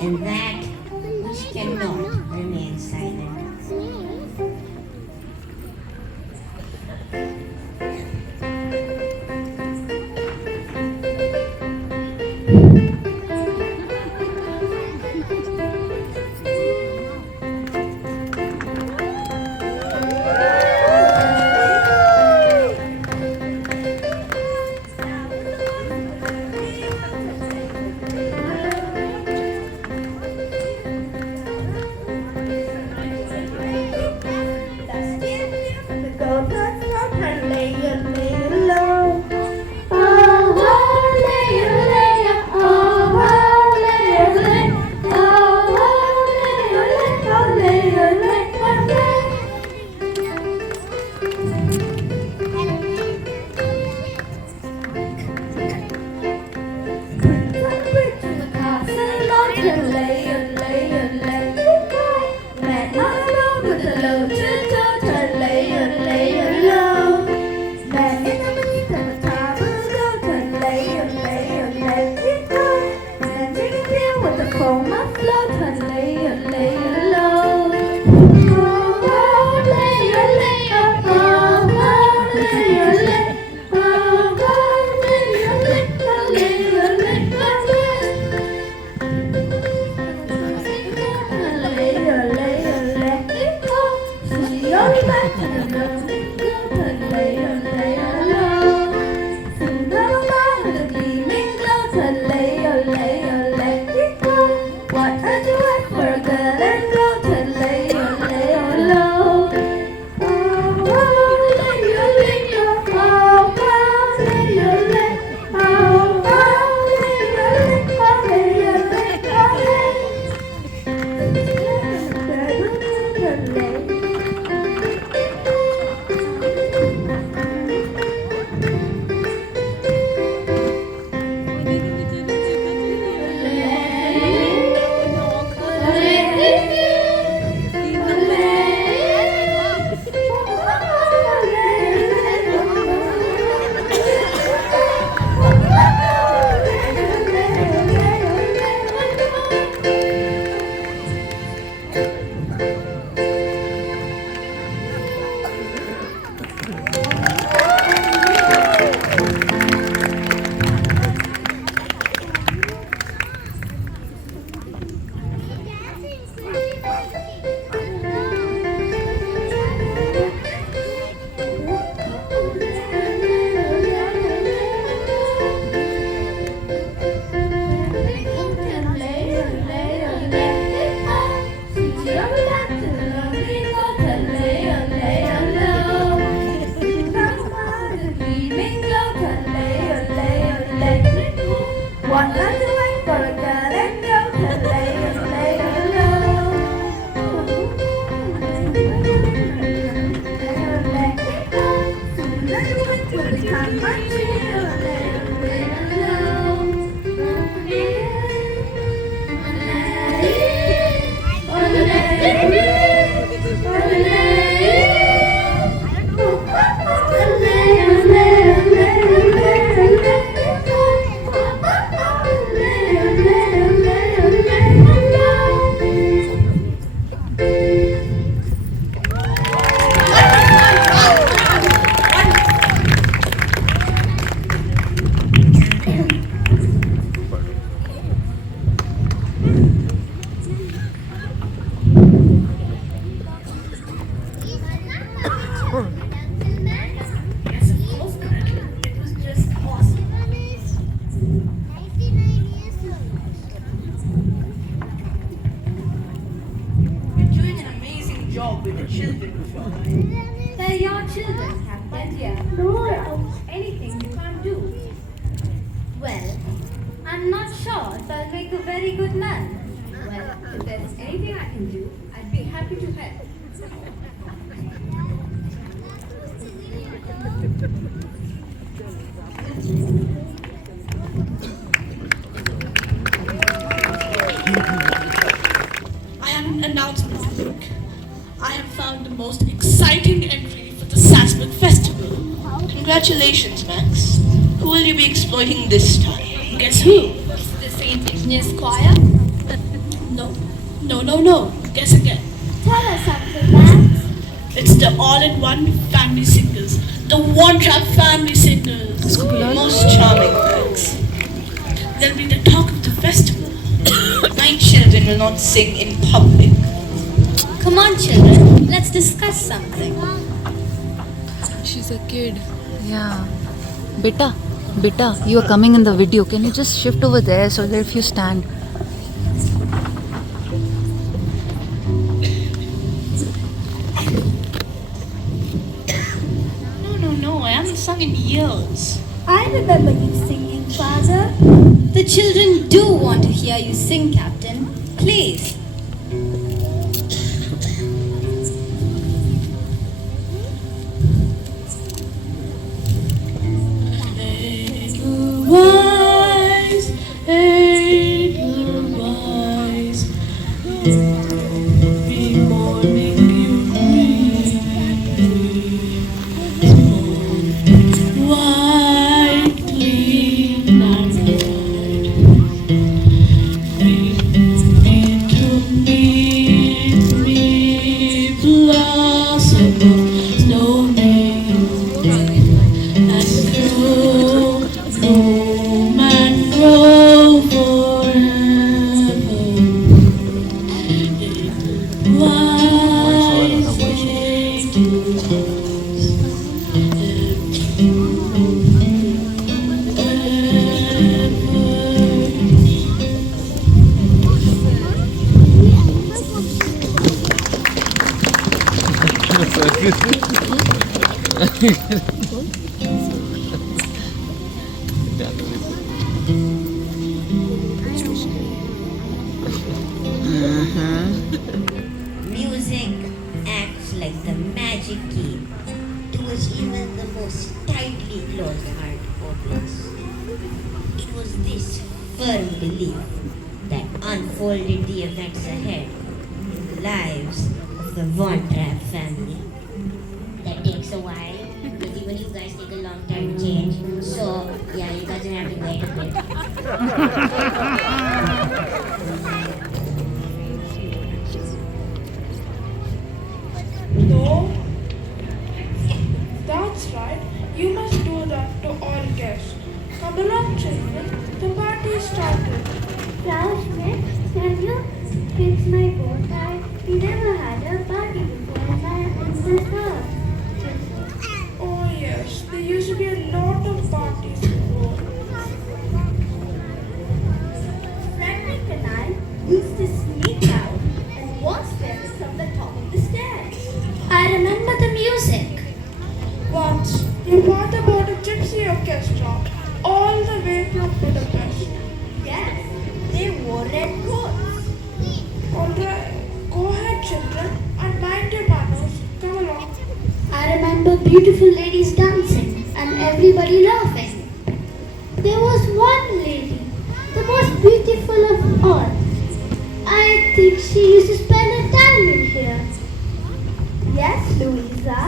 and that which cannot remain silent. Yes, of course, Natalie. It was just awesome. You're doing an amazing job with the children, Shirley. They're your children, Captain. Yeah, no anything you can't do. Well, I'm not sure if I'll make a very good man. Well, if there's anything I can do, I'd be happy to help. I have an announcement to make. I have found the most exciting entry for the Satsman Festival. Congratulations, Max. Who will you be exploiting this time? Guess who? The St. Ignace Choir? No. Guess again. Tell us something, Max. It's the all-in-one family singers. The one-trap family singers. Most charming, Max. They'll be the talk of the festival. My children will not sing in public. Come on, children. Let's discuss something. She's a kid. Yeah. Beta, you are coming in the video. Can you just shift over there so that if you stand? No, I haven't sung in years. I remember you singing, Father. The children do want to hear you sing, Captain. Please. Edelweiss, Edelweiss, every morning you read, white, clean and white, to meet me, blossom of snow and grow, bloom and grow forever. Wise Music acts like the magic key towards even the most tightly closed heart opens. It was this firm belief that unfolded the events ahead in the lives of the Von Trapp family. That takes a while because even you guys take a long time to change. So, yeah, you guys are gonna have to wait a bit. No, that's right. You must do that to all guests. Come along, children. The party is started. Flower Smith, can you fix my bow tie? We never had a party before in my uncle's house. Oh yes, there used to be a lot of parties before. Frederick and I used to sneak out and watch them from the top of the stairs. I remember the music. Once, your father bought a gypsy orchestra all the way from Budapest. Yes, they wore red coats. Alright, go ahead, children, and mind your manners. Come along. I remember beautiful ladies dancing and everybody laughing. There was one lady, the most beautiful of all. I think she used to spend her time with here. Yes, Louisa.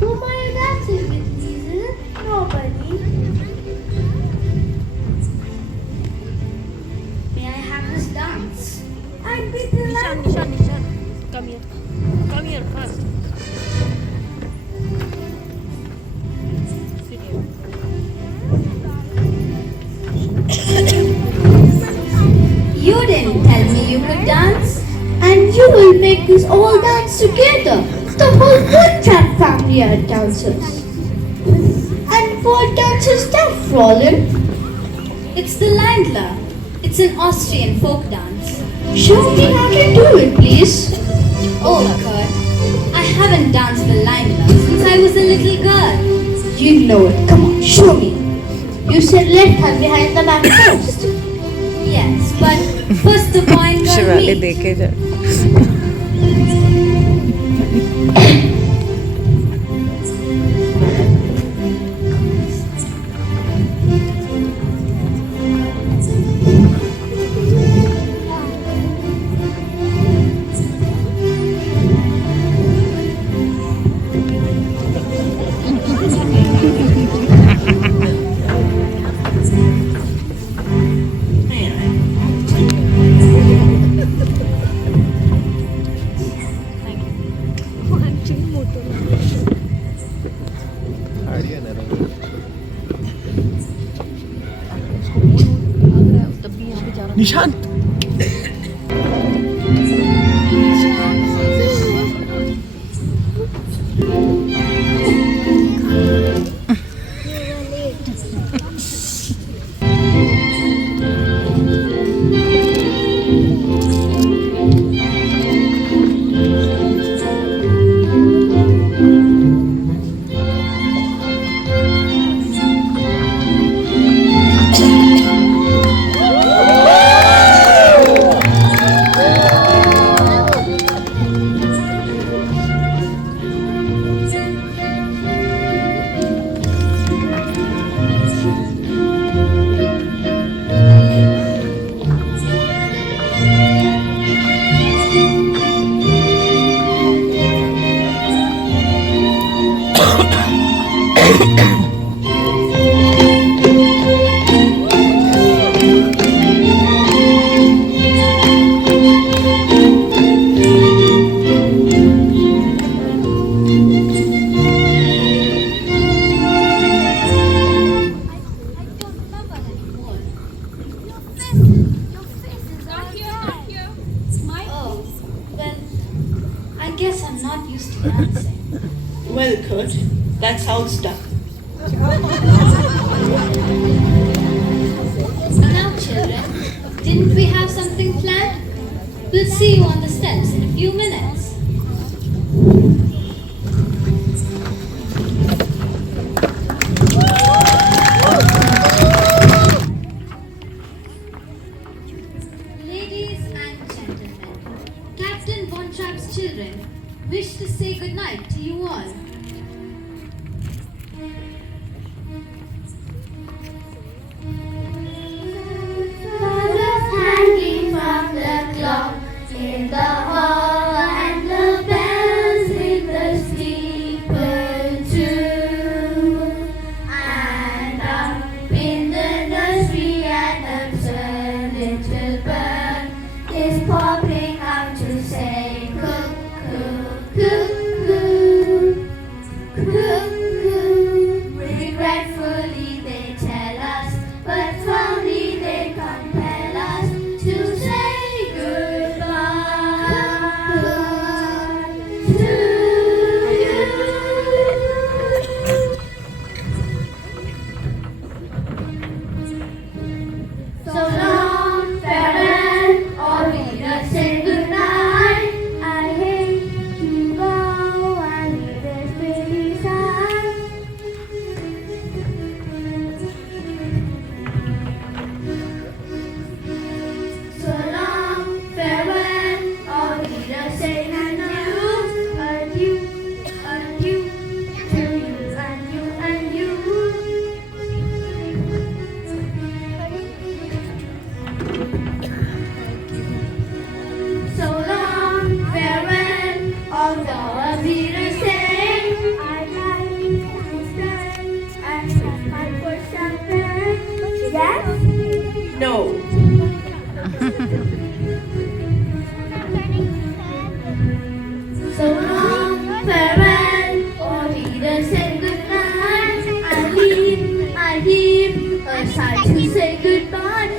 Whom are you dancing with, Liesel? Nobody. May I have this dance? I'd be delighted. Nishan. Come here. Come here first. Sit here. You didn't tell me you could dance. And you will make us all dance together. The whole Woodtrap family are dancers. And what dance is that, Fräulein? It's the Landler. It's an Austrian folk dance. Show me how to do it, please. Oh, Kurt, I haven't danced the Landler since I was a little girl. You know it. Come on, show me. You said left hand behind the back first. Yes, but first the point got Shivali me. देखे जा Nishant Oh, well, I guess I'm not used to dancing. Well, Kurt, that's how it's done. Now, children, didn't we have something planned? We'll see you on the steps in a few minutes. Ladies and gentlemen, Captain Von Trapp's children wish to say goodnight to you all. Flowers hanging from the clock in the hall, and to say goodbye.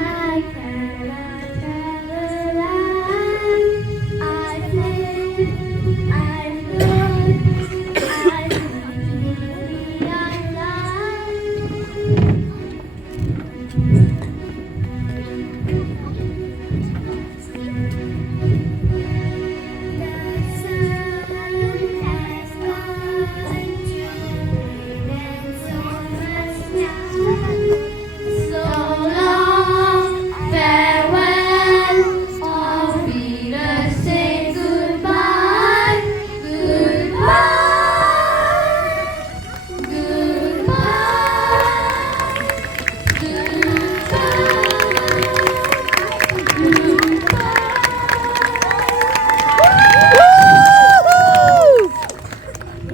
I cannot travel on. I play, I float, I feel so long, farewell, auf Wiedersehen, goodbye, goodbye,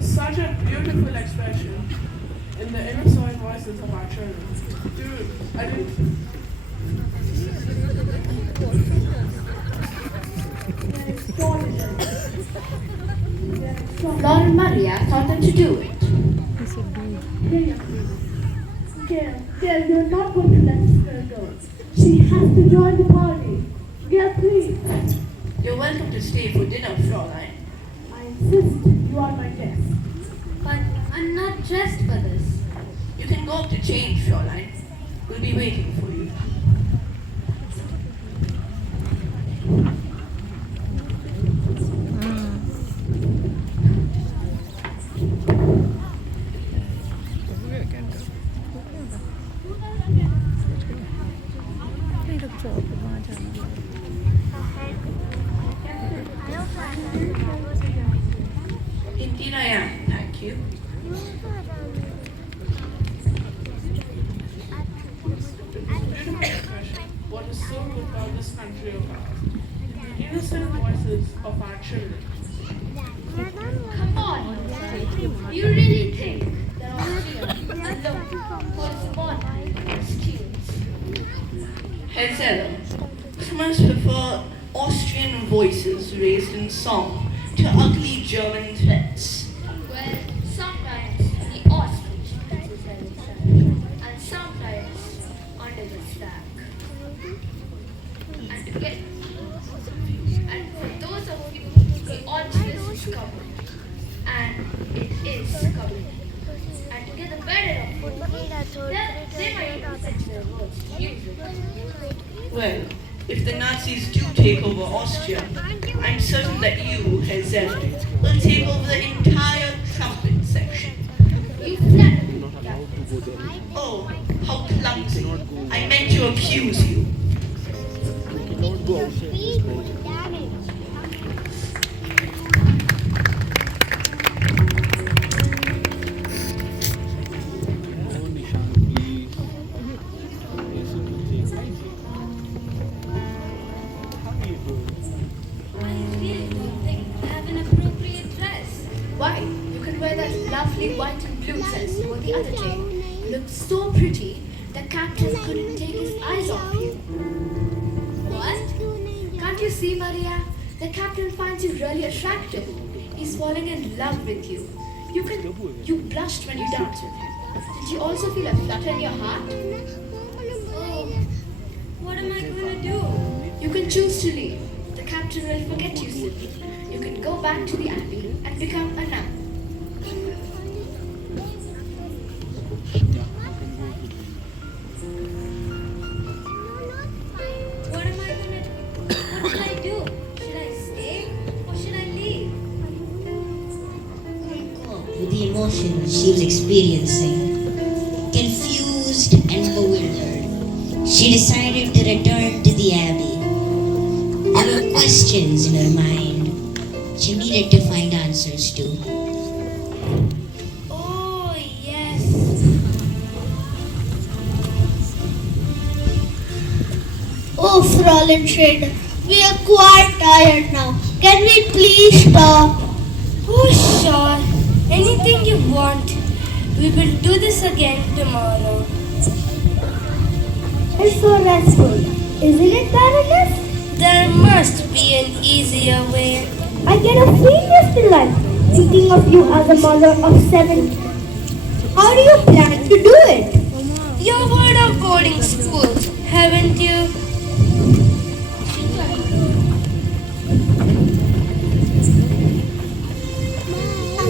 Such a beautiful expression in the innocent voices of our children. Dude, I didn't. Lord Maria taught them to do it. Gail, you're not going to let this girl go. She has to join the party. Gail, please. You're welcome to stay for dinner, Fräulein. I insist you are my guest. But I'm not dressed for this. You can go up to change, Fräulein. We'll be waiting for you. Indeed I am, thank you. Beautiful expression. What is so good about this country of ours? The innocent voices of our children. Come on, you really think that Austria alone holds modern students? Herr Zeller, customers prefer Austrian voices raised in song to ugly German threats. Well, sometimes the ostrich is very sad, and sometimes under the stack. And for those of you, the ostrich is coming, and it is coming. And to get the better of you, they might even set their words to use it. Well, if the Nazis do take over Austria, I'm certain that you, Herr Zeller, will take over the entire trumpet section. You flatter me, Captain. Oh, how clumsy. I meant to accuse you. I really don't think I have an appropriate dress. Why? You can wear that lovely white and blue dress you wore the other day. You looked so pretty, the captain couldn't take his eyes off you. What? Can't you see, Maria? The captain finds you really attractive. He's falling in love with you. You blushed when you danced with him. Did you also feel a flutter in your heart? Oh, what am I going to do? You can choose to leave. The captain will forget you soon. You can go back to the abbey and become a nun. What am I going to do? What should I do? Should I stay or should I leave? With the emotions she was experiencing, confused and bewildered, she decided to return to the abbey. There were questions in her mind she needed to find answers to. Oh, yes. Oh, Fräulein Schrader, we are quite tired now. Can we please stop? Oh, sure. Anything you want. We will do this again tomorrow. It's so restful. Isn't it, Baroness? There must be an easier way. I get a serious delight thinking of you as a mother of 7. How do you plan to do it? You've heard of boarding schools, haven't you?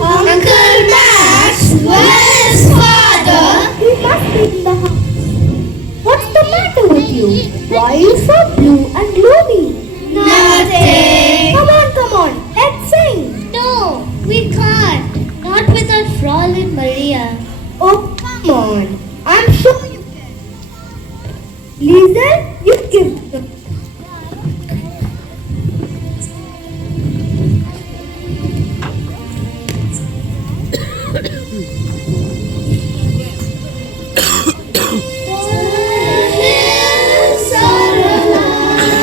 Uncle Max, where's father? He must be in the house. What's the matter with you? Why are you so blue and gloomy? Nothing. Come on, let's sing. No, we can't. Not without Fräulein Maria. Oh, come on. I'm sure you can. Lisa, you give the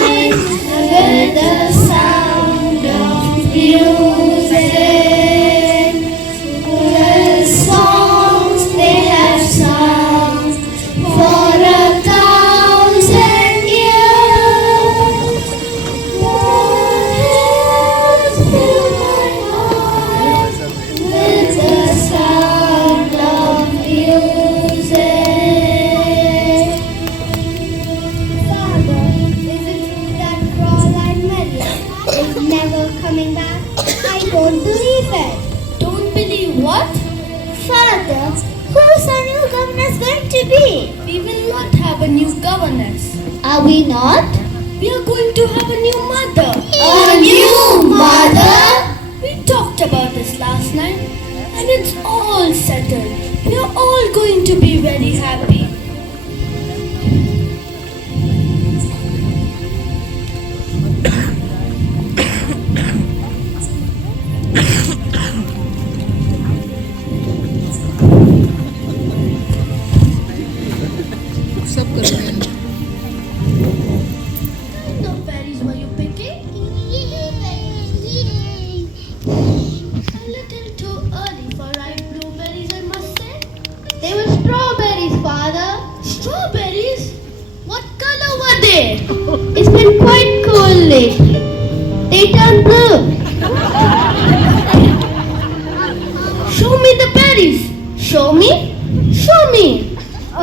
With the sound of music, the songs they have sung for 1,000 years. What has filled my heart with the sound of music? Father, is it true that Fräulein Maria is never coming back? I don't believe it. Don't believe what? Father, who's our new governess going to be? We will not have a new governess. Are we not? We are going to have a new mother. A new mother? We talked about this last night and it's all settled. We are all going to be very happy. सब करोगे The berries were you picking? A little too early for ripe blueberries, I must say. They were strawberries, Father. Strawberries? What color were they? It's been quite cold lately. They turned blue. Show me the berries. Show me. Show me.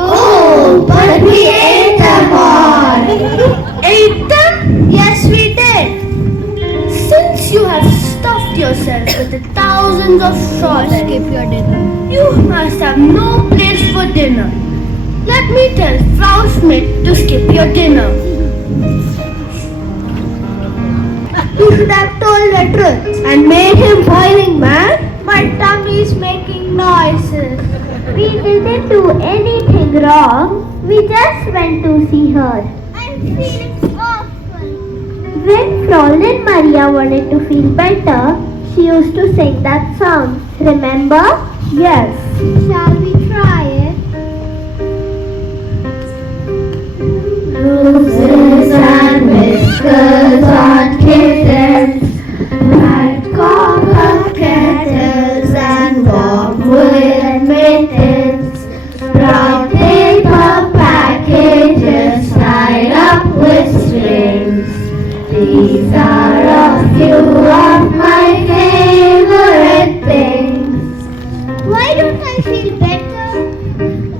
Oh, but we ate them all. Ate them? Yes, we did. Since you have stuffed yourself with the thousands of strawberries, Skip your dinner. you must have no place for dinner. Let me tell Frau Schmidt to skip your dinner. You should have told the truth and made him boiling mad. My tummy's making noises. We didn't do anything wrong. We just went to see her. I'm feeling awful. When Fräulein Maria wanted to feel better, she used to sing that song. Remember? Yes. Shall we try it? Roses and whiskers on kittens, bright copper kettles and warm woolen mittens, brown paper packages tied up with strings. These are a few of my favorite things. Why don't I feel better?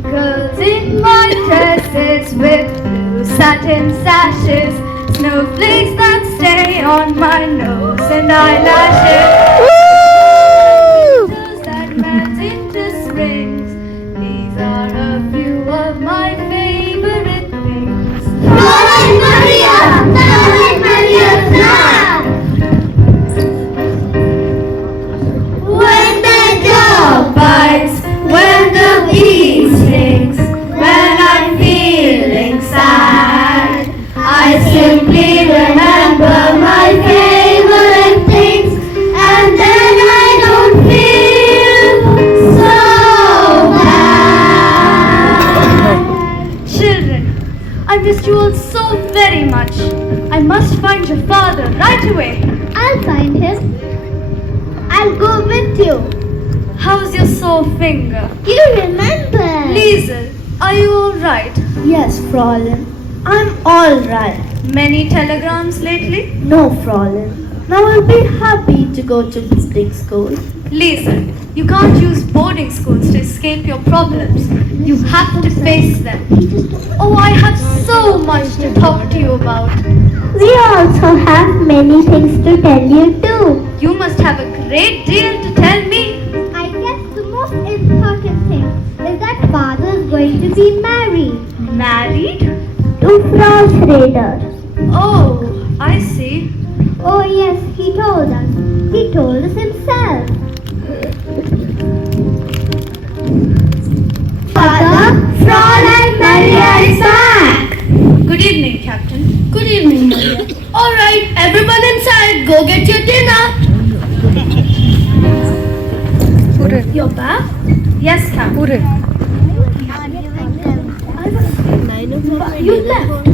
Girls in white dresses with blue satin sashes, snowflakes that stay on my nose and eyelashes, that melt into springs. These are a few of my favorite things. Fräulein Maria! Fräulein Maria, now! When the dog bites, when the bee stings, when I'm feeling sad, I simply remember my favorite things, and then I don't feel so bad. Children, I missed you all so very much. I must find your father right away. I'll find him. I'll go with you. How's your sore finger? You remember? Liesel, are you all right? Yes, Fräulein. I'm all right. Many telegrams lately? No, Fräulein. Now I'll be happy to go to boarding school. Listen, you can't use boarding schools to escape your problems. You have to face them. Oh, I have so much to talk to you about. We also have many things to tell you too. You must have a great deal to tell me. I guess the most important thing is that father is going to be married. Married? To Frau Schrader. Oh, I see. Oh yes, he told us. He told us himself. Father, Fräulein Maria is back. Good evening, Captain. Good evening, Maria. All right, everyone inside, go get your dinner. You're back? Yes, Captain. You left.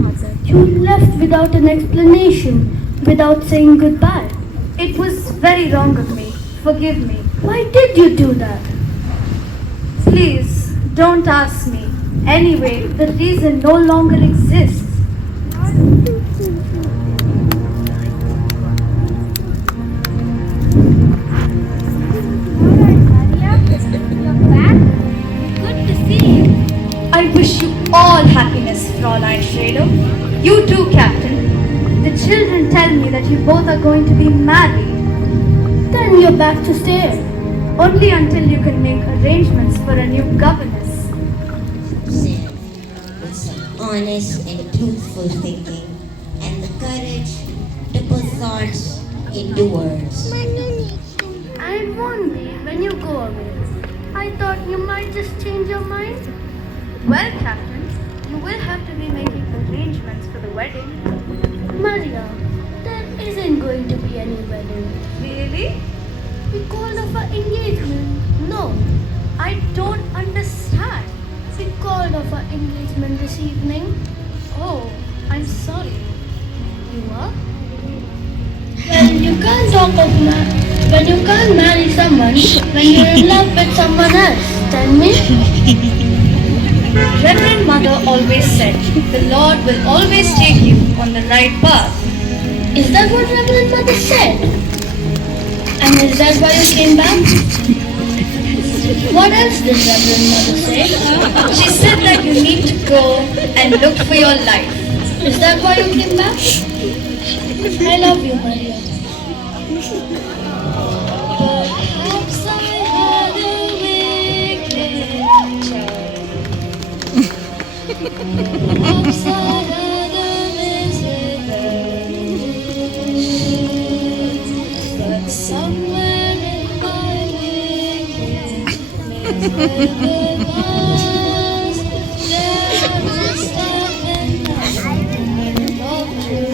You left without an explanation, without saying goodbye. It was very wrong of me. Forgive me. Why did you do that? Please, don't ask me. Anyway, the reason no longer exists. Good to see you. I wish you all happiness, Fräulein Schrader. You too, Captain. The children tell me that you both are going to be married. Then you're back to stay. Only until you can make arrangements for a new governess. Said with some honest and truthful thinking and the courage to put thoughts into words. I won't be when you go away. I thought you might just change your mind. Well, Captain, you will have to be making arrangements for the wedding. Maria, there isn't going to be any wedding. Really? We called off our engagement. No, I don't understand. We called off our engagement this evening. Oh, I'm sorry. You are? Well, you can't talk of when you can't marry someone when you're in love with someone else. Tell me. Reverend Mother always said, the Lord will always take you on the right path. Is that what Reverend Mother said? And is that why you came back? What else did Reverend Mother say? She said that you need to go and look for your life. Is that why you came back? I love you, Maria. Perhaps I had a wicked child. Perhaps I had a miserable youth. But somewhere in my wicked miserable past, there must have been nothing of truth.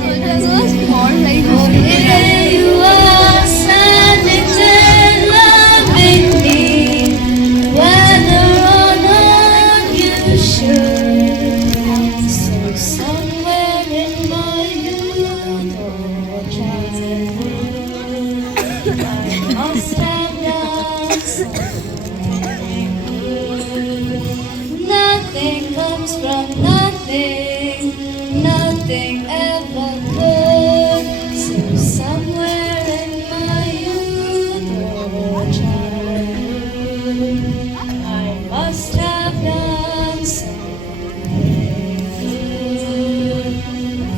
Oh, here you are, standing there, loving me, whether or not you should. So somewhere in my youth or childhood, I must have done something good. Nothing comes from nothing, nothing ever could. So somewhere in my youth or childhood, I must have done something good.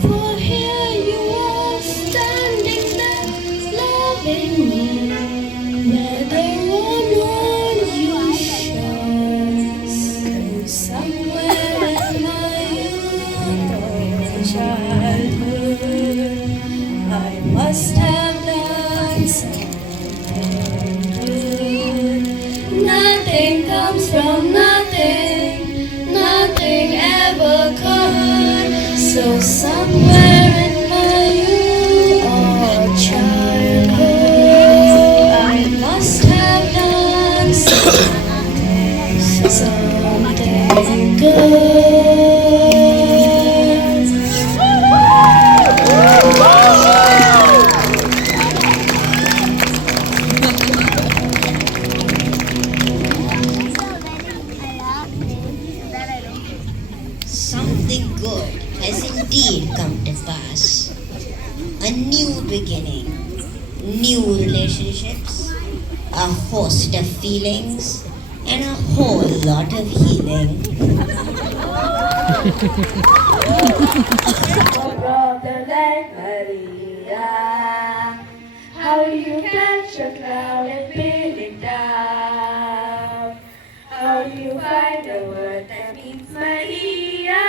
For here you are, standing there, loving me, whether or not you should. So somewhere in my youth or childhood, I must have done something good. Nothing comes from nothing, nothing ever could. So somewhere in my youth or childhood, I must have done something good. Something good has indeed come to pass. A new beginning, new relationships, a host of feelings, and a whole lot of healing. Brother like Maria, how you catch a cloud and pin it down? How do you find a word that means Maria?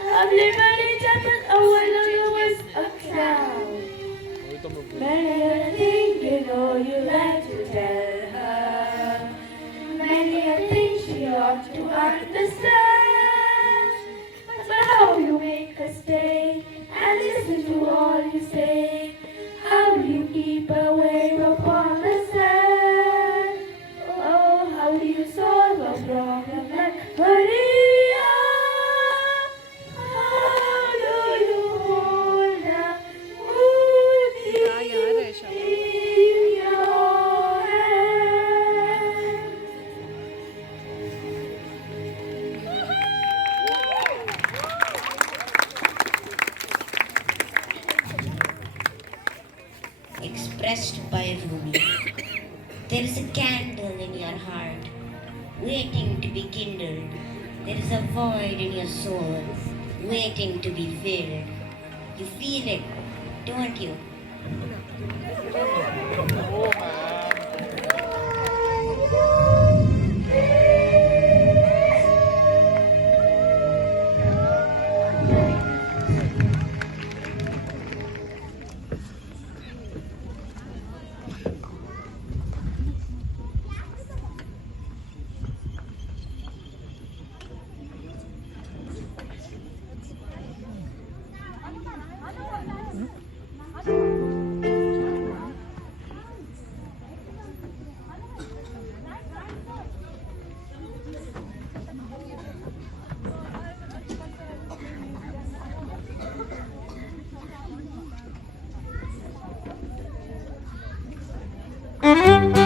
A liberty temple, a word was a cloud. Many a thing you know you like to tell her. Many a thing she ought to understand. But how you make her stay and listen to all you say? How do you keep her wave upon the sand? Oh, how do you solve a problem like Maria? How do you hold her in your hand? Expressed by Rumi. There is a candle in your heart, waiting to be kindled. There is a void in your soul, waiting to be filled. You feel it, don't you? Thank you.